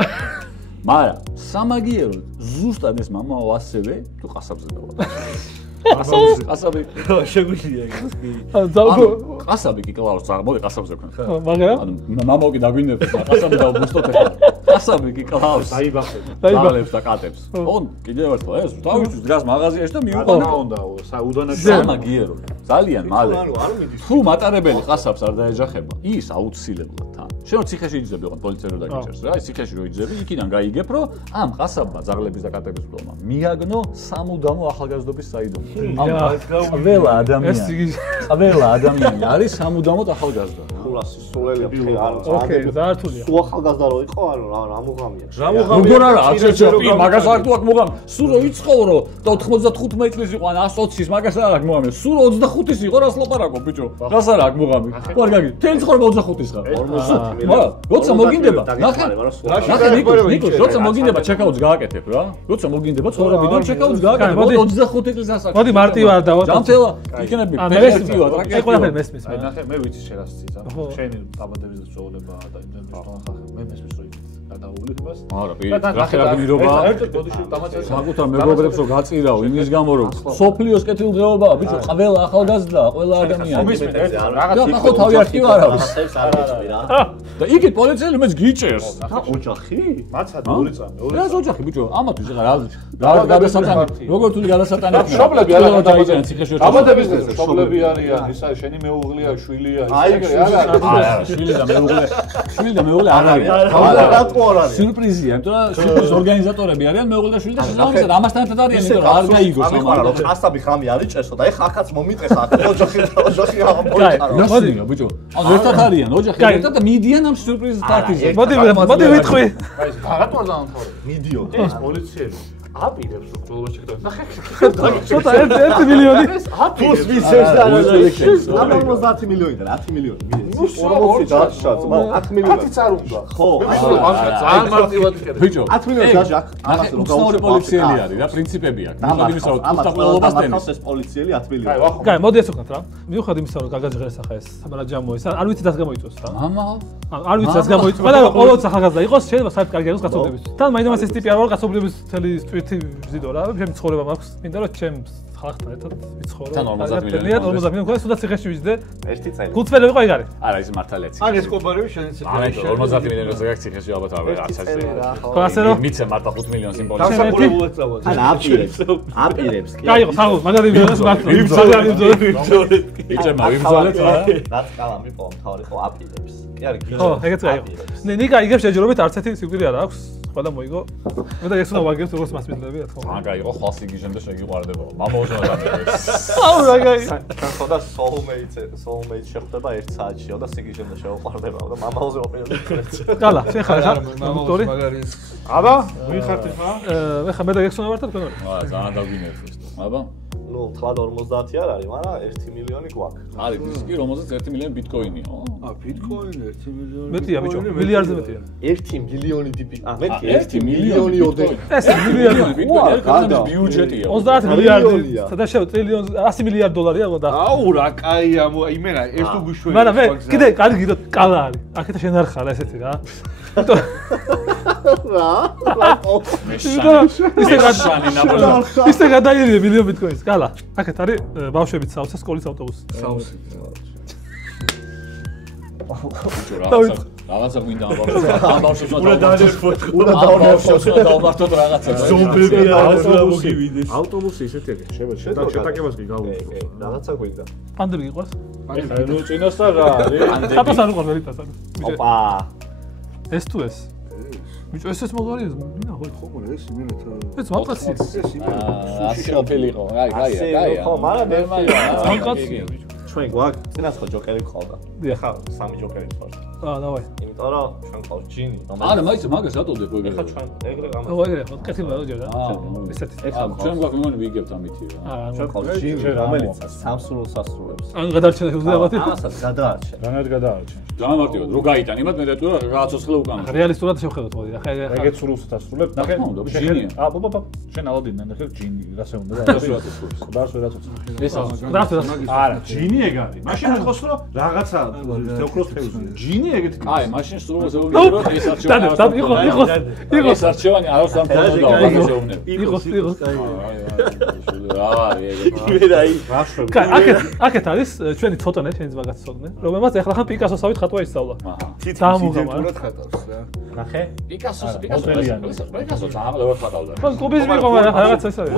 მაგრამ სამაგიერო ზუსტად ეს მამაო ასევე თუ ყასაბზე დავადო. ყასაბი შეგვიძლია ეს კი. ყასაბი კი კლავს რა, მოდი ყასაბზე ვქნა. მაგრამ ანუ მამაო კი დაგვინდებს, ყასაბი დავბუსტოთ ახლა. ყასაბი კი კლავს. დაიბახებს და კატებს. ოღონდ კიდევ ერთხელ ეს დავიწყოთ დგას მაღაზიაში და მიუყვანა უნდა უდანაშაულო. სამაგიერო. ძალიან მალე. თუ მატარებელი ყასაბს არ დაეჯახება, ის აუცილებლად თან. შენ ციხეში იძები ოღონდ პოლიცია რო დაგიჭერს რა, ის ციხეში რო იძები, იქიდან გაიგებ, რომ ამ ყასაბმა ძაღლების და კატების ფლომა მიაგნო სამუდამო ახალგაზრდობის საიდუმლო. ყველა ადამიანი არის სამუდამოდ ახალგაზრდა. ფულას სულელებს არ ოკეი, ზართულია. სულ ახალგაზრდა რო იყო, ანუ რა მუღამია. როგორ არა, აცეჭი, მაგას არ თუ აქ მუღამ. სულ რო იცხოვრო და 95 წლის იყო, ან 120-ის, მაგას არ აქ მუღამი. სულ 25-ის იყო, რას ლაპარაკო, ბიჭო? რას არ აქ მუღამი? ხო არ გაგი, თელი ცხოვრება 25-ის ხარ. როცა მოგინდება, ნახე ნიკო, როცა მოგინდება ჩეკაუტს გააკეთებ რა. როცა მოგინდება ცხოვრებიდან ჩეკაუტს გააკეთებ, 25 წლის ასაკში. მოდი მარტივ არ დავატო. ჯანმრთელა იქნები პერსპექტივა, აი ყველაფერი მესმის. აი ნახე, მე ვიცი შენ რას ცის, შენი დაბადების ცხოვრება და იმდენს რომ ახლა მე მესმის რომ გადაული ხებას. არა, რა გმირობა. ერთად ბოდიში დამაცეს. საკუთარ მეგობრებს რომ გაწირავ იმის გამო რომ სოფლიოს კეთილდღეობაა, ბიჭო, ყველა ახალგაზრდა, ყველა ადამიანი. რაღაც ხო თავი არ კი არ არის. და იგი პოლიციელი მეც გიჭერს. და ოჯახი? მაცად 2 წამი, 2 რა ოჯახი ბიჭო, ამათვის რა გადასატანი, როგორ თვლი გადასატანი. შობლები არიან დაიჭერენ ციხეში. დაბადების დღეზე შობლები არიან, ისა შენი მეუღლეა, შვილია, შვილი და მეუღლე. შვილი და მეუღლე არ არის. რატო არ არის? სიურპრიზია, იმიტომ რომ სიურპრიზის ორგანიზატორები არიან მეუღლე და შვილი და შესაბამისად ამასთან ერთად არიან, იმიტომ რომ არ გაიგოს ამან. რომ ყასაბი ხამი არის ჭერსო და ეხა ახაც მომიტეხა, ოჯახი აღმოიჩარო. მოდი, ბიჭო. ანუ ერთად არიან, ოჯახი ერთად და მიდიან ამ სიურპრიზის პარტიზე. მოდი ვიტყვი. აი, რაღაცა არ დაამთავრე. მიდიო. ეს პოლიციელი აპირებს რომ ბოლოს შეგდო. ნახე. ცოტა 1 მილიონი. ფულს ვიცეს და 50 მილიონი და 10 მილიონი. 40 დაშაც, 10 მილიონი. 10 არ უნდა. ხო, ძალიან მარტივად იქნება. ბიჭო, 10 მილიონი დაჟახ. ამას უცნაური პოლიციელი არის რა, პრინციპები აქვს. მიუხედავად იმისა, რომ თუთა ყველობას დენის. ეს პოლიციელი 10 მილიონი. აი, ვახო. კაი, მოდი ეს ვქნათ რა. მიუხედავად იმისა, რომ გაგაჟღერეს ახლა ეს სამარაჯამო ეს, არ ვიცი რას გამოიწვევს რა. მამაო. არ ვიცი რას გამოიწვევს. მაგრამ ყოველთვის ახალგაზრდა იყოს, შეიძლება საერთოდ კარგი იყოს კაცობრიობის. თან მაინც ეს ტიპი არ ვარ კაცობრიობის მთელი წვეთი ვზიდო რა. ჩემი ცხოვრება მაქვს. მინდა რომ ჩემს ხალხთან ერთად ვიცხოვრო. თან 50 მილიონი. 50 მილიონი ქონდა, სულ ციხეში ვიზდე. ერთი წელი. გულწრფელი ვიყო ეგ არის. არა, ის მართალია. ან ეს კომპანიები შენიც 50 მილიონი როცა გაქვს ციხეში ალბათ არ არის ასე. ხო ასე რომ მიცე მარტო 5 მილიონს სიმბოლიკა. დასაკურებულად წავალ. ან აპირებს კი. კაი, ხო, მაგარი ვიზოს მართლა. იჭერმა ვიბრძოლეთ რა. რაც კალა მიყო მთავარი ხო აპირებს. კი არის კი. ხო, ეგეც გაიგო. ნიკა იგებს შეჯერობით არც ერთი სიკვდილი არ აქვს. ყველა მოიგო. მე და ეს უნდა ვაგებს როგორც მასპინძლები რა თქმა უნდა. ან გაიგო ხალხს იგიჟენ და შეგიყვარდება. მამაოზე დამედეს. აუ რა გაიგო. ხო და soulmate შეხვდება 1 საათშიო და სიგიჟენ და შეუყვარდება და მამაოზე ოპერაცია იქნებს. გალა, შენ ხარ ხა? დოქტორი? აბა, ვიხართ ხა? მე ხა მე და ექსონა ვარ და თქვენ ვარ. აა, ძალიან დაგვინერვეს. აბა. ნუ თქვა 50 არ არის, მაგრამ 1 მილიონი გვაქვს. არის ის კი, რომელზეც 1 მილიონი ბიტკოინია. აა, ბიტკოინი 1 მილიონი. მეტია ბიჭო, მილიარდზე მეტია. 1 მილიონი ტიპი. აა, მეტი 1 მილიონი ოდე. ეს მილიონი ბიტკოინი არის კანადის ბიუჯეტია. 30 მილიარდი. და შევ ტრილიონი 100 მილიარდ დოლარია და. აუ რა კაია, იმენა ეს თუ გუშველი. მაგრამ მე კიდე კარგი რომ კალა არის. აქეთ შენ არ ხარ ესეთი რა. ისე გადაირია მილიონ ბიტკოინს. გალა. აქეთ არის ბავშვების საოცე სკოლის ავტობუსი. საოცე. რაღაცა მინდა ამბავშვებს უნდა დავმართოთ რაღაცა. ზომბები რაღაცა მოგივიდეს. ავტობუსი ისეთი ეგ შეიძლება შეტაკებას კი გავუშვო. რაღაცა გვინდა. პანდები გიყვარს? ნუ წინასწარ რა არის? ხატოს არ უყვარს ვერიტას. ოპა. ეს თუ ეს. ბიჭო ეს მოგარი მინდა ხო ხო ეს იმენეთა ეს მალკაცი ეს იმენეთა ასე ყოფილიყო. აი. ხო, მაგრამ მალკაცი ბიჭო. ჩვენ გვაქვს წინას ხო ჯოკერი ყავდა. დიახ. სამი ჯოკერი ყავს. დავაი. იმიტომ რომ ჩვენ ყავს ჯინი. არა, მაგას ატოვდებ ეგრე. ეხლა ჩვენ ეგრე გამო. ო ეგრე ხო, კეთილია რა ჯერა. ესეთი. ეხლა ჩვენ გვაქვს მეგონი ვიგებთ ამითი რა. ჩვენ ყავს ჯინი, რომელიც სამსრულს ასრულებს. ან გადარჩენა შეუძლია მათი? ამასაც გადაარჩენ. რანაირად გადაარჩენ. დამარტივად რო გაიტან იმათ მე რატო რაღაცა ხელ უკან. რეალისტურად შევხედოთ მოდი. ახლა ეგეც სრულს ასრულებ. ნახე, ჯინია. ბაბა, შენ ალოდინა ნახე ჯინი, რასე უნდა და ეს რატო სრულს. ყდარს ვერაც უცხო. ეს არა, ჯინი ეგ არის. მაშინ ახოს რომ რაღაცა თეოქროს თეორია. ჯინი ეგეთი. აი, მაშინ სრულს ეუბნები რომ ეს არჩევანი. ეს არჩევანი არას ამ ფონდო დაუგებნებ. იყოს. რა არის ეგ? იმედაი. კაი, აქეთ არის ჩვენი ცოტანე, ჩვენი ზვაგაც ცოტნე, რომელმაც ახლა ხან პიკასოსავით ხატვა ისწავლა. თითქმის ხატავს რა. ნახე, პიკასოს ამალავე ხატავდა. ხო, კუბიზმი იყო, მაგრამ რაღაცა ეს არის.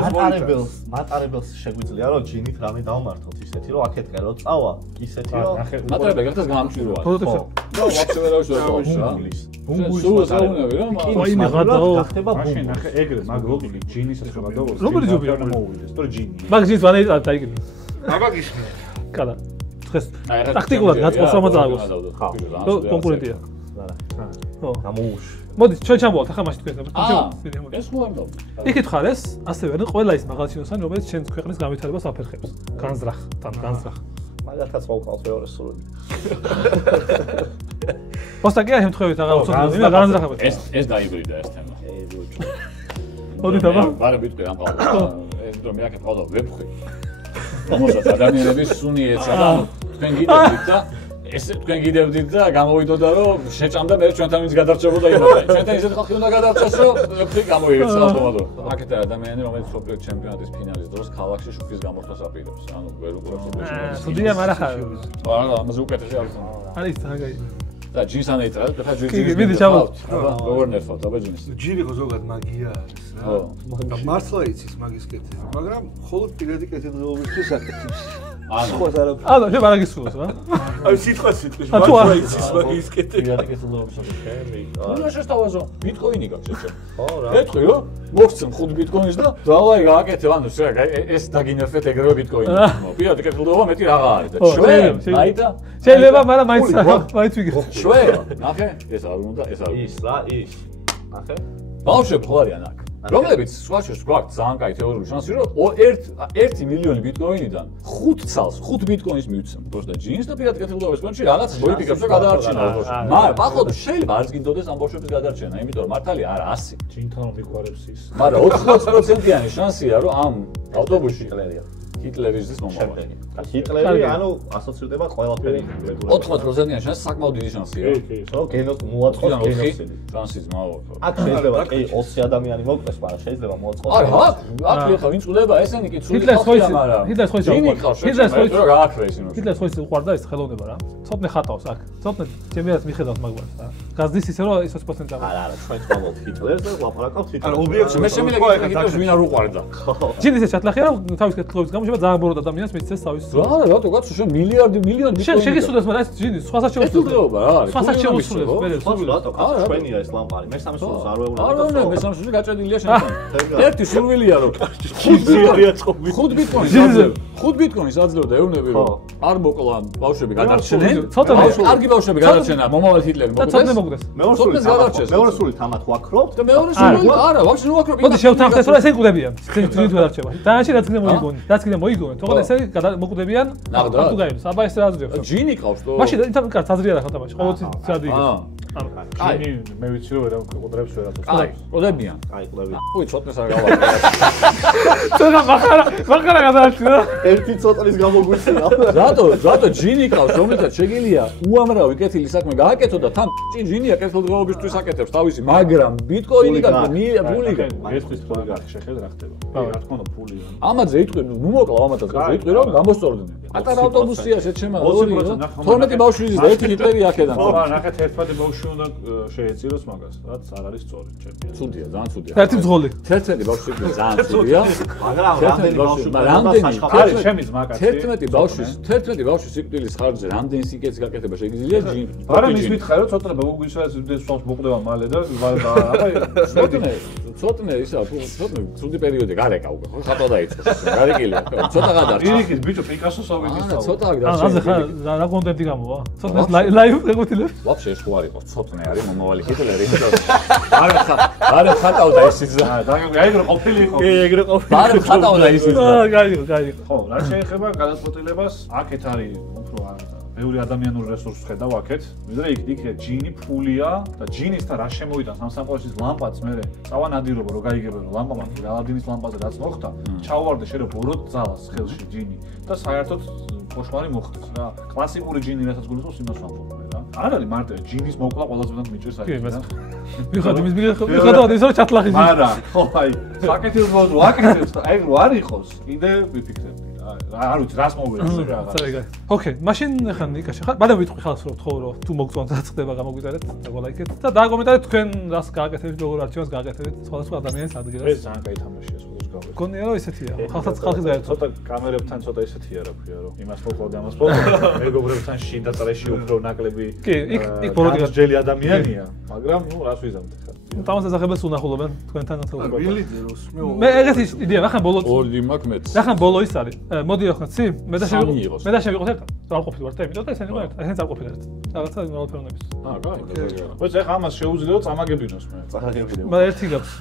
მატარებელს შეგვიძლია რომ ჯინით რამე დავმართოთ ისეთი რომ აქეთკენ რომ წავა, ისეთი რომ მატარებელ ერთად გამჩვიროა. ფოტოთეფე. ნუ ვაფშე ვერ ავშევ რა. სულ საუნები რომ ვაიმე გადაო. ხდება მაშინ ნახე ეგრე მაგ ლოგიკი ჯინისაც გადავა. რომელი ჯობია? მოვიდეს, თორე ჯინი. მაგ ჯინს ვანე დაიგნი. აბაგისმე. კადა. დღეს ტაქტიკულად გაწყობს რომ დააგოს. ხო, კონკურენტია. ხო. გამოუშ. მოდი ჩვენ ჩამოვალთ ახლა მაშინ თქვენ. ეს მოამბობ. იქით ხარ ეს, ასევე არის ყველა ის მაღალჩინოსანი, რომელიც ჩვენს ქვეყნის განვითარებას აფერხებს. განზრახთან, განზრახ. მაგათაც მოვყავს მეორე სრული. პოსტაკია შემთხვევით აღარ უცნობია, იმა განზრახება. ეს დაიბრიდა ეს თემა. მოდი დაბა. ბარე ვიტყვი ამ ყავდა. ეს რომ მე აქ ყავდა ვებხვი. მოსაც ადამიანების სუნი ეცა და თქვენ გიდევდით და ეს თქვენ გიდევდით და გამოვიდოდა რომ შეჭამდა მე ჩვენთან ვინც გადარჩებოდა იმადა. ჩვენთან ისეთ ხალხი უნდა გადარჩას რომ ვებხვი გამოივეცა ავტომატურად. აქეთ ადამიანი რომელიც სუპერ ჩემპიონატის ფინალის დროს ქალაქში შუქის გამორთვას აპირებს. ანუ ვერ უყურებს იმას. სტუდია მარა ხარ. არა, ამაზე უკეთესი არის. არის თაგაი. და ჯინს ანეიტრა და ხა ჯინს. კი, მიდი ჩავალ. როგორ ნერფავთ აბა ჯინს. ჯინი ხო ზოგადად მაგია არის რა. და მართლა იცის მაგის კეთილი, მაგრამ მხოლოდ პირადი კეთილდღეობისთვის აკეთებს. ანუ ანუ შე მარაგის სულს რა. აი სიტყვით მართლა იცის მაგის კეთილი. პირადი კეთილდღეობისთვის ჩემი. უნდა შეშთავაზო ბიტკოინი გაქვს შეჭე. ხო რა. ეთქვი რომ მოგცემ 5 ბიტკოინს და დავაი გააკეთე ანუ ეს დაგინერფეთ ეგრევე ბიტკოინი. პირადი კეთილდღეობა მეტი რაღა არის და ჩვენ აიდა შეიძლება მაგრამ მაინც ვიგებ. ჩვენ ნახე ეს არ უნდა ეს არ ის რა ის. ნახე. ბავშვები ხო არიან აქ რომლებიც სხვაშორის გვაქვს ძალიან კაი თეორიული შანსი რომ 1 მილიონი ბიტკოინიდან 5 წელს 5 ბიტკოინს მივცემ просто ჯინს და პირად კეთილდღეობის კონტში რაღაც მოიფიქრებს და გადაარჩენა მაგრამ პახოთ შეიძლება არც გინდოდეს ამ ბავშვების გადარჩენა იმიტომ რომ მართალია არა 100 ჯინთან მიყვარებს ის მაგრამ 80%-იანი შანსია რომ ამ ავტობუსში ჰიტლერის მომავალი. ჰიტლერი ანუ ასოცირდება ყველაფერი. 80%-იანი შანსი საკმაოდ დიდი შანსია. ხო, გენოს მოაწყოს გენოსიდი. შანსი ძმაო. აქ შეიძლება კი 20 ადამიანი მოკლეს, მაგრამ შეიძლება მოაწყოს. არა, აქ ხა ვინ წუდება ესენი კი წული ჰიტლერს ხო ის მაგრამ ჰიტლერს ხო ის ჰიტლერს ხო ის რა გააქრა ეს იმას. ჰიტლერს ხო ის უყარდა ეს ხელოვნება რა. ცოტნე ხატავს აქ. ცოტნე ჩემიერად მიხედავს მაგას რა. გაზდის ისე რომ 20% არა, არა, ჩვენ ვყავთ ჰიტლერს და ლაპარაკობთ ჰიტლერს. ანუ ობიექტი მე შემიძლია ჰიტლერს ვინ არ უყარდა. ჯინი ისე ჩათლახია რომ თავის კეთილდღეობის გამო შეიძლება ძალიან ბოროტ ადამიანს მისცეს თავის. რა რატო კაცო შენ მილიონი შეგისურვებს მაგრამ ეს ჯინი სხვასაც შეუსრულებს. კეთილდღეობა რა არის. სხვასაც შეუსრულებს მე სხვა რატო კაცო ჩვენია ეს ლამპარი. მე სამი სულს არ ვეუბნები. არა, მე სამი სული გაჭედილია შენთან. ერთი სურვილია რომ 5 ბიტკოინს აძლევ და ეუბნები რომ არ მოკლან ბავშვები გადარჩენენ. კარგი ბავშვები გადარჩენა მომავალ ჰიტლერი და ცოტნე მოგდეს. მეორე სული თამათ ვაქრობთ და მეორე სული არა, ვაფშე ნუ ვაქრობ. მოდი შევთანხმდეთ რომ ესენი კვდებიან. თქვენ თუ არჩევა. დაანჩი რაც კიდე მოიგონი. რაც კიდე მოიგონი. თქო ესენი მოკვდებიან. ნახე პორტუგალიელს. აბა ეს რა აზრია. ჯინი ყავს თო. მაშინ თან კარც აზრი არა ხათამაში. ყოველთვის სადი. ჟინი მე ვიცი რომ ვერ ყოდრებს ვერაფერს. აი, ყოდებიან. აი, ყლები. უი, ცოტნეს არ გავაკეთე. ცოტა მახარა გადაარჩინა. ერთი ცოტრის გამოგვიცინა. რატო ჯინი ყავს, რომელსაც შეგიძლია უამრავი კეთილი საქმე გააკეთო და თან ჯინია კეთილდღეობისთვის აკეთებს თავისი, მაგრამ ბიტკოინი და ფული ესთვის ფული გახი შეხედ რა ხდება? რა თქმა უნდა ფული. ამაზე იტყვი, ნუ მოკლა ამათაც იტყვი რომ გამოსწორდნენ. პატარა ავტობუსია შეჩემა 12 ბავშვი და ერთი ჰიტლერი აქედან. ხო, ნახეთ ერთმანეთი ბავშვი უნდა შეეწიროს მაგას, რაც არ არის სწორი, ჩემპიონი. ცუდია, ძალიან ცუდია. ერთი მძღოლი. ერთ-ერთი ბავშვი ძალიან ცუდია. მაგრამ რამდენი ბავშვი არის ჩემი ძმაკაცი. 11 ბავშვის სიკვდილის ხარჯზე რამდენი სიკეთის გაკეთება შეგიძლია ჯინ. არა მის მითხარ რომ ცოტა მოგვისვას სულს მოყდება მალე და ცოტნე ისა ცოტნე ცუდი პერიოდი გარეკა უკვე ხო ხატვა დაიწყო გარეკილია ცოტა გადარჩა ირიქის ბიჭო პიკასოს ავიდისთავო ცოტა ასე ხა რა კონტენტი გამოვა ცოტნეს ლაივ ეგუთილებს ვაფშე ეს ხო არ იყო ცოტნე არის მომავალი ჰიტლერი არა ხატავდა ისიც და აი ეგრე ყოფილი იყო ეგრე ყოფილი არა ხატავდა ისიც გაიგო ხო რა შეეხება გადაწყვეტილებას აქეთ არის უფრო ბევრი ადამიანური რესურსი ხედავ აქეთ ვიდრე იქ ჯინი ფულია და ჯინისთან რა შემოვიდა სამსახურის ლამპაც მე წავანადირობა რომ გაიგებენ რომ ლამპა მაგ ალადინის ლამპაზე რაც მოხდა ჩავარდე შე რომ ბოროტ ძალას ხელში ჯინი და საერთოდ ხოშმარი მოხდეს რა კლასიკური ჯინი რასაც გულისხმობს იმას ვამბობ რა არ არის მარტო ჯინის მოკლა ყველაზე მეტად მიჭირს აქ მიხად იმის მიხადავ ის რომ ჩათლახის არა ხო აი საკეთილო რო აკეთებს აი რო არ იყოს კიდე ვიფიქრებდი არ ვიცი რას მოგვიყვეს რა. ოკეი, მაშინ ხან ნიკაში ხარ. მაგრამ ვიტყვი ხალხს რომ თხოვ რომ თუ მოგწონთ რა ხდება გამოგვიტარეთ, დაგოლაიქეთ და დააკომენტარეთ თქვენ რას გააკეთებთ, როგორ არჩევანს გააკეთებთ სხვადასხვა ადამიანის ადგილას. ეს ძალიან კაი თამაშია სულს გავიგე. გონია რომ ესეთია. ხალხს გაერთო. ცოტა კამერებთან ცოტა ესეთია რა ქვია რომ იმას ფოლკლორი ამას ფოლკლორი მეგობრებთან შინ და წრეში უფრო ნაკლები. კი, იქ ბოროტი გჯელი ადამიანია, მაგრამ ნუ რას ვიზამთ ხა. თამას ასახებელს უნახულობენ თქვენთან ათაუბრობ. ვილიდეროს მე ეგეთი იდეა, ნახან ბოლო. ორი მაქვს მეც. ნახან ბოლო ის არის. მოდი ახლა ცი, მე და შევიყოს ერთად. არ ყოფილი ვარ და იმიტომ და ესენი ვარ ერთად. ესენც არ ყოფილი ერთად. რაღაცა ნოლფერნების. კაი. ვეც ახლა ამას შეუძლია წამაგებინოს მე. წამაგებინო. მე ერთი გაქვს.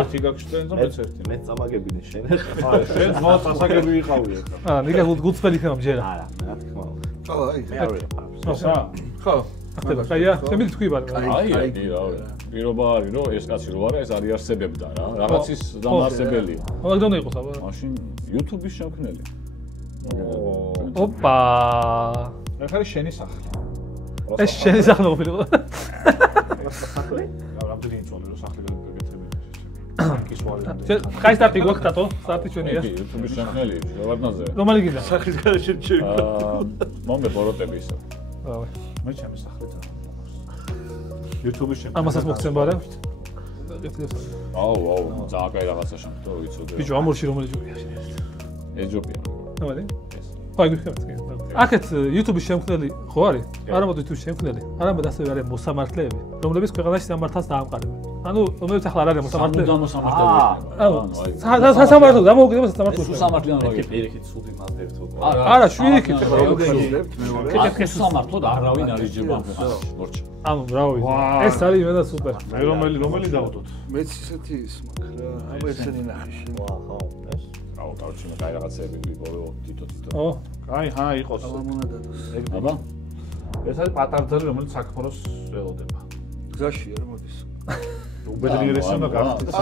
ერთი გაქვს შენ და მეც ერთი. მე წამაგებინე შენ. არა, შენ ძმა წასაგები იყავი ახლა. ნიკა გულწრფელი ხომ ჯერა. არა, რა თქმა უნდა. აი. მე არ ვიყავს. ხო. ახლა კაია, შემი თქვი ვარ. აი, რა. პირობა არის რომ ეს კაცი რო არა, ეს არიარსებებდა რა. რაღაცის დამარსებელია. მაგდონე იყოს აბა. მაშინ YouTube-ის შემქმნელი. ოპა. ეს არის შენი სახლი. ეს შენი სახლი ყოფილიყო. რამდენი წელი რომ სახლი გაგეკეთები. ის ვარ. კაი სტარტი გვაქვს დათო, სტარტი ჩვენია. YouTube-ის შემქმნელი, შევარდნაზე. რომელი გინდა? სახლის გადაშენ ჩემი. მომე ბოროტები ისე. რავი. მე ჩემი სახლი ძალიან. YouTube-ის შემქმნელი. ამასაც მოგცემ ბარა. აუ, ძალიან კაი რაღაცა შემთხვევა ვიცოდე. ბიჭო, ამორში რომელი ჯობია შენ? ეს ჯობია. ნამდვილად? ხო, გიხმართ კი. აქეთ YouTube-ის შემქმნელი ხო არის? არა მოდი YouTube-ის შემქმნელი. არამედ ასევე არის მოსამართლეები, რომლებიც ქვეყანაში სამართალს დაამყარებენ. ანუ რომლებიც ახლა არ არის მოსამართლეები. მოსამართლეები. აუ, სასამართლო დამოუკიდებელ სასამართლო. მოსამართლეა ეკი პირიქით სუდი მასდევთ უკვე. არა, შვიდიქით. ეს სამართლო და არავინ არ იჯება მორჩა. ანუ რავი. ეს არის იმენა სუპერ. მე რომელი დავუდოთ? მეც ისეთი ის მაქვს რა. აბა ესენი ნახე შენ. ხო, ეს. აუ, კარჩი მე კაი რაღაცები ვიპოვე თითო. ო, კაი, ჰა, იყოს. აბა. ეს არის პატარძალი, რომელიც საქმროს ველოდება. გზაში არ მოდის. უბედრიერესი უნდა გახდეს.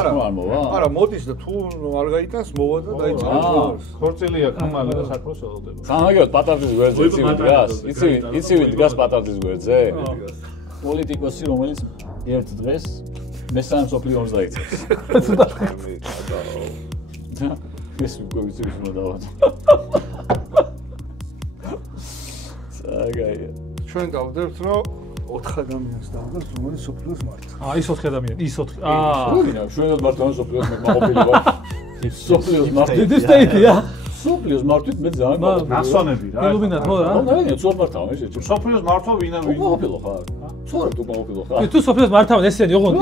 არა, მოდის და თუ არ გაიტანს, მოვა და დაიწყოს. ხორცელია ხმალი და საქმროს ველოდება. სამაგერად პატარძის გვერდზე იცი დგას? იცი დგას პატარძის გვერდზე? პოლიტიკოსი, რომელიც ერთ დღეს მესამე მსოფლიო ომს დაიწყებს. ეს უკვე ვიცი ვის უნდა დავადო. საგაია. ჩვენ გავდებთ, რომ 4 ადამიანს დავდოთ, რომელიც სოფლიოს მართ. ის 4 ადამიანი, ის 4. შვენად მართლა სოფლიოს მეყოფილი ვარ. სოფლიოს მარტვით. This state-ია. სოფლიოს მარტვით მე ძალიან ნასვანები რა. ილუმინატ ხო რა? რა, ცოტ მართავ ეს. სოფლიოს მართვა ვინა ვინ? უყოფილო ხარ. ცოტ უყოფილო ხარ. თუ სოფლიოს მართავენ ესენი, ოღონდ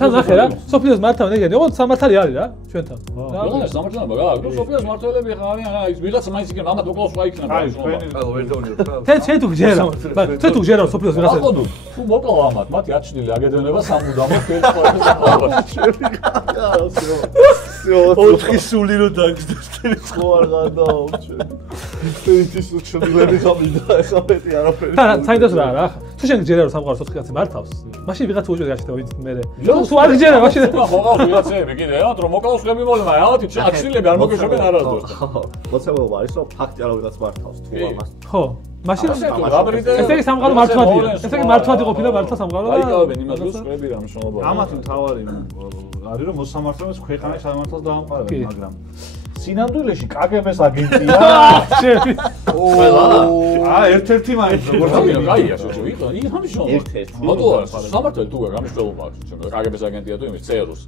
თან ნახე რა. სოფლიოს მართავენ ეგენი, ოღონდ სამართალი არის რა, ჩვენთან. რა, სამართალი მაგა, სოფლიოს მართლები ხარ არიან, აი, ვიღაცა მაინც იქნება, ამათ უკლავს რა იქნება. აი, თქვენი ვერ დავნიოთ რა. თენ თუ გჯერა. თენ თუ გჯერა სოფლიოს ვიღაცა. თუ მოკლა ამათ, მათი აჩნილი აგედონება სამუდამოდ ფერწყალებს და ყავას. 4 სული რო დაგძდეს თელი სხვა. არ გადაო ჩვენ. ის უჩვენებელი ხამიდა ეხა მეტი არაფერი. და საინტერესო რა თუ შენ გჯერა რომ სამყაროს 4 კაცი მართავს მაშინ ვიღაცა უჯერ გაშეთო ვინც მე თუ არ გჯერა მაშინ ხო ვიღაცები კიდე რომ მოკაუსხები მოდი ალბათ ჩაქშილები არ მოგეშობენ არასდროს მოცემულობა არის რომ ფაქტი არა ვიღაც მართავს თუ ამას ხო მაშინ ეს იგი სამყარო მართვადია ეს იგი მართვადი ყოფილა მართლა სამყარო აი გავებენ იმას რომ სკრები რა მნიშვნელობა ამათი მთავარი არის რომ მოსამართლეებს ქვეყანაში სამართალს დაამყარებენ მაგრამ სინამდვილეში კგბ-ს აგენტია ერთ-ერთი მაინც როგორც კაია შეჭო იყო ის ამიშოვა ერთ-ერთი მოდო სამართალი თუ გამიშველობა კგბ-ს აგენტია თუ იმის წეროს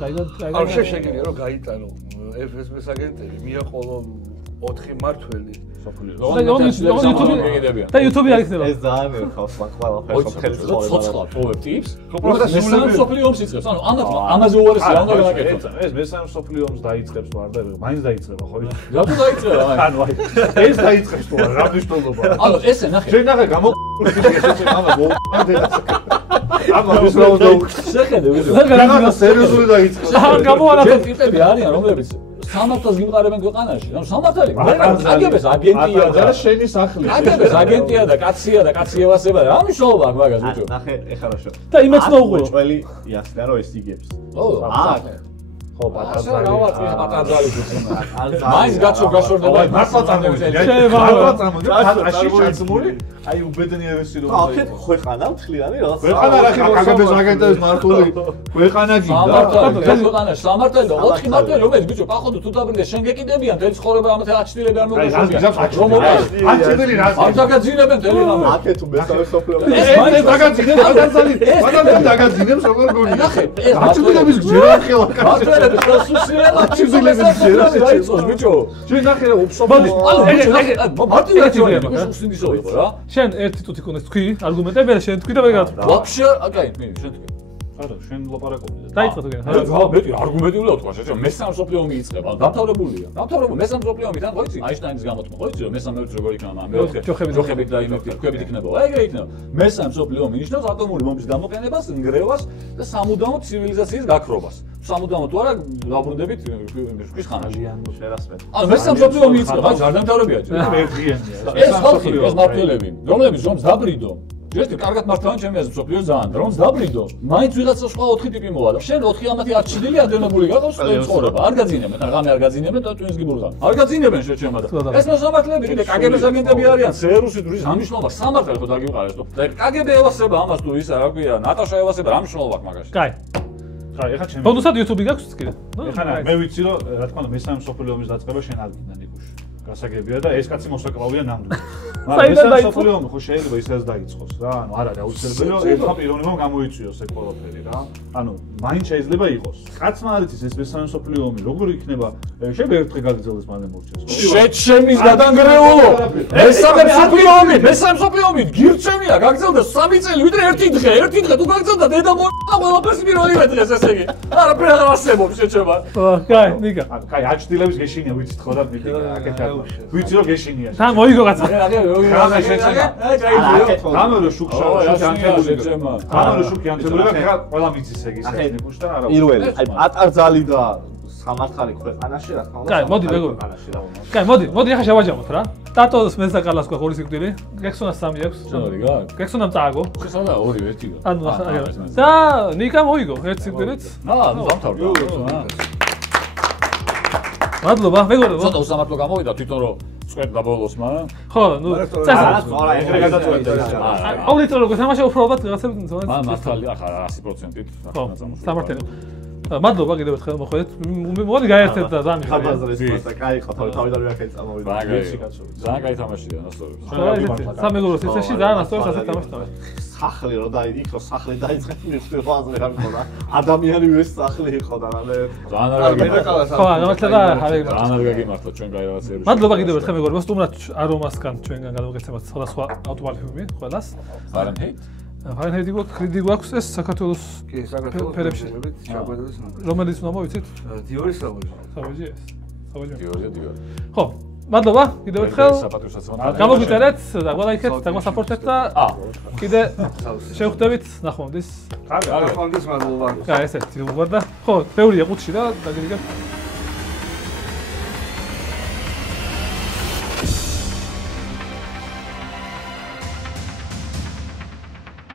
კაი არ შეგიძლია რომ გაიტანო FSB-ს აგენტები მიაყოლო 4 მართველი და YouTube არ იქნება ეს ძალიან ხავს ყველაფერს ხელს ცოცხლად ტოვებ ტიპს მესამე სოფლიო ომს იწყებს ანუ ამაზე უარესი რა უნდა განაკეთო ეს მესამე სოფლიო ომს დაიწყებს თუ არ და მაინც დაიწყება ხო რატო დაიწყება ანუ აი ეს დაიწყებს თუ რა მნიშვნელობა ანუ ესე ნახე შენ ნახე გამოკურსი ამა მოუყანდეს ამა ის რა უნდა შეხედე რა სერიოზული დაიწყოს გამოალა ტიპები არიან რომლებიც სამართალს გიმყარებენ ქვეყანაში. ანუ სამართალი კგბ-ს აგენტია და შენი სახლი. კგბ-ს აგენტია და კაცია და კაცი ევასება რა მნიშვნელობა აქვს მაგას ბიჭო. ნახე ეხლა რა შო. და იმეც მოუღო. ჭველი იასნა რომ ეს იგებს. ო, ხო პატარა პატარძალი გიცემა. მაინც გაშორდება მართლა წარმოვიდგინე. მართლა წარმოვიდგინე. აში შეცმული აი უბედნიერესი რომ აქეთ ქვეყანა მთლიანი რაღაც ქვეყანა რა კგბ-ს აგენტების მართული ქვეყანა გინდა ქვეყანა სამართალი და 4 მართალი რომელიც ბიჭო კახოდო თუ დაბრუნდეს შენ გეკიდებიან თელ ცხოვრება ამათი აჩtildeები არ მოგეშობიან რომ აჩtildeები რა არ დაგაძინებენ თელეგრამი აქეთ თუ მესამე სოფლიო ეს დაგაძინებს დაგაძალი მაგალითად დაგაძინებს როგორ გონია ნახე ეს აჩtildeების გზერა ხელა მართლები ხელსუსია აჩtildeების გზერა დაიწყოს ბიჭო შენ ნახე რა ოფსობადი მარტივი აჩtildeები უშუშინისო იყო რა შენ ერთი თუთი კონდეს თქვი არგუმენტები და შენ თქვი და მე გათხო ვაფშე აკაი შენ თქვი არა შენ ლაპარაკობდი დაიწყო თუ გენ რა მეტი არგუმენტებია თქვა შეჭო მესამე სოფლიო ომი იწყება დამთავრებულია მესამე სოფლიო ომი თან ხოიცი აინშტაინის გამოთქმა ხოიცი რომ მესამე როგორ იქნება მეოთხე ჯოხებით და იმით თქვებით იქნება ეგრე იქნება მესამე სოფლიო ომი ნიშნავს ატომური ბომბის გამოყენებას ნგრევას და სამუდამო ცივილიზაციის გაქრობას სამუდამო თუ არა დაბრუნდებით ქვის ხანაში ანუ მესამე სოფლიო ომი იწყება არ დამთავრებია ეს ხალხი ეს მართლები რომლებიც რომს დაბრიდო ჯერ კარგად მართავენ ჩემი აზრით სოფლიო ძალიან რომს დაბრიდო მაინც ვიღაცა სხვა 4 ტიპი მოვა და შენ 4 ამათი აჩtildeები ადრენებული გახავს ცხოვრება არ გაძინებენ რამე არ გაძინებენ და twins გიბურგან არ გაძინებენ შეჩემა და ეს მოსამართლეები კიდე კგბ-ს აგენტები არიან სერუსი დურის ამიშნობა სამართალი ხო დაგიყარეს თუ და კგბ ევასება ამას თუ ისა რა ქვია ნატაშა ევასება რა მნიშვნელობა აქვს მაგაში კაი ხა ეხა ჩემი ბონუსად YouTube-ი გაქვს კიდე ეხა მე ვიცი რომ რა თქმა უნდა მესამე სოფლიო ომის დაწყება შენ არ გინდა ნიკუში გასაგებია და ეს კაცი მოსაკლავია ნამდვილად. მაგრამ სოფლიო ომი ხო შეიძლება ისედაც დაიწყოს რა. ანუ არ არის აუცილებელი რომ ერთმა პიროვნებამ გამოიწვიოს ეს ყველაფერი რა. ანუ მაინც შეიძლება იყოს. კაცმა არ იცის ეს მესამე სოფლიო ომი როგორ იქნება შეიძლება ერთ დღე გაგრძელდეს მალე მორჩეს. შეჩემის გადანგრეულო. მესამე სოფლიო ომი გირჩევია გაგრძელდეს 3 წელი ვიდრე ერთი დღე თუ გაგრძელდა დედა მოიწყა ყველაფერს პირველივე დღეს ესე იგი. არაფერი არ არსებობს შეჩემა. კაი ნიკა. კაი აჩtildeების გეშინია ვიცით ხო და მიტი აკეთე ვიცი რომ გეშინია. თან მოიგო კაცო. რა შეჩემა. გამერო შუქშა ანთებული. გამერო შუქი ანთებული და ყველა მიცის ეგ ისე ნიკუშ და არა. პირველი აი პატარძალი და სამართალი ქვეყანაში რა თქმა უნდა. კაი, მოდი მეგობრო. კაი, მოდი ახლა შევაჯამოთ რა. ტატოს მესაკალას ყო ორი სიკვდილი. გექსონას 3 აქვს. ორი გაქვს. გექსონამ წააგო. ხესადა ორი ერთი გა. ანუ და ნიკა მოიგო ერთ სიკვდილით. ნუ დამთავრდა. მადლობა, მეგობრო. ცოტა უსამართლო გამოვიდა თვითონ რომ წვეთ დაბოლოს, მაგრამ ხო, ნუ არა, არა, ეგრე გადაწყვეტა. აუდიტორ როგორ თამაშობ უბრალოდ რაღაცები თვითონ. მართალი ახლა 100%-ით სამართალი. მადლობა კიდევ ერთხელ მოხვედით. მოდი გაერთეთ და ძალიან ხაბაზრეს მასა, კაი ხო, თავიდან ვიახეთ წამოვიდა. მაგარი კაცო. ძალიან კაი თამაშია ნასტორებს. სამეგობრო სიცეში ძალიან ნასტორებს ასე თამაშობ. სახლი რო და იქ რო სახლი დაიწყეთ მიხდი ხაზრი არ იყო და ადამიანი ეს სახლი იყო და რამე ძალიან არ გაგიმართლა. ხო, გამართლა ძალიან არ გაგიმართლა ჩვენ კაი რაღაცეები. მადლობა კიდევ ერთხელ მეგობრებო, სტუმრად არომასგან ჩვენგან გადმოგეცემათ სხვადასხვა ავტომობილები ყველას. ფარენჰეიტ ფარენჰეიტი გვაქვს ეს საქართველოს კი საქართველოს შაბათის რომელიც უნდა მოვიცით? დიორის საბაჟი. საბაჟი ეს. საბაჟი. დიორი. ხო, მადლობა კიდევ ერთხელ. საპატრიოტო გამოგიწერეთ და გვალაიქეთ და გვასაპორტეთ და კიდე შევხვდებით ნახვამდის. კარგი, ნახვამდის მადლობა. კაი, ესეთი უღარ და ხო, ბევრია ყუთში და დაგიგებ.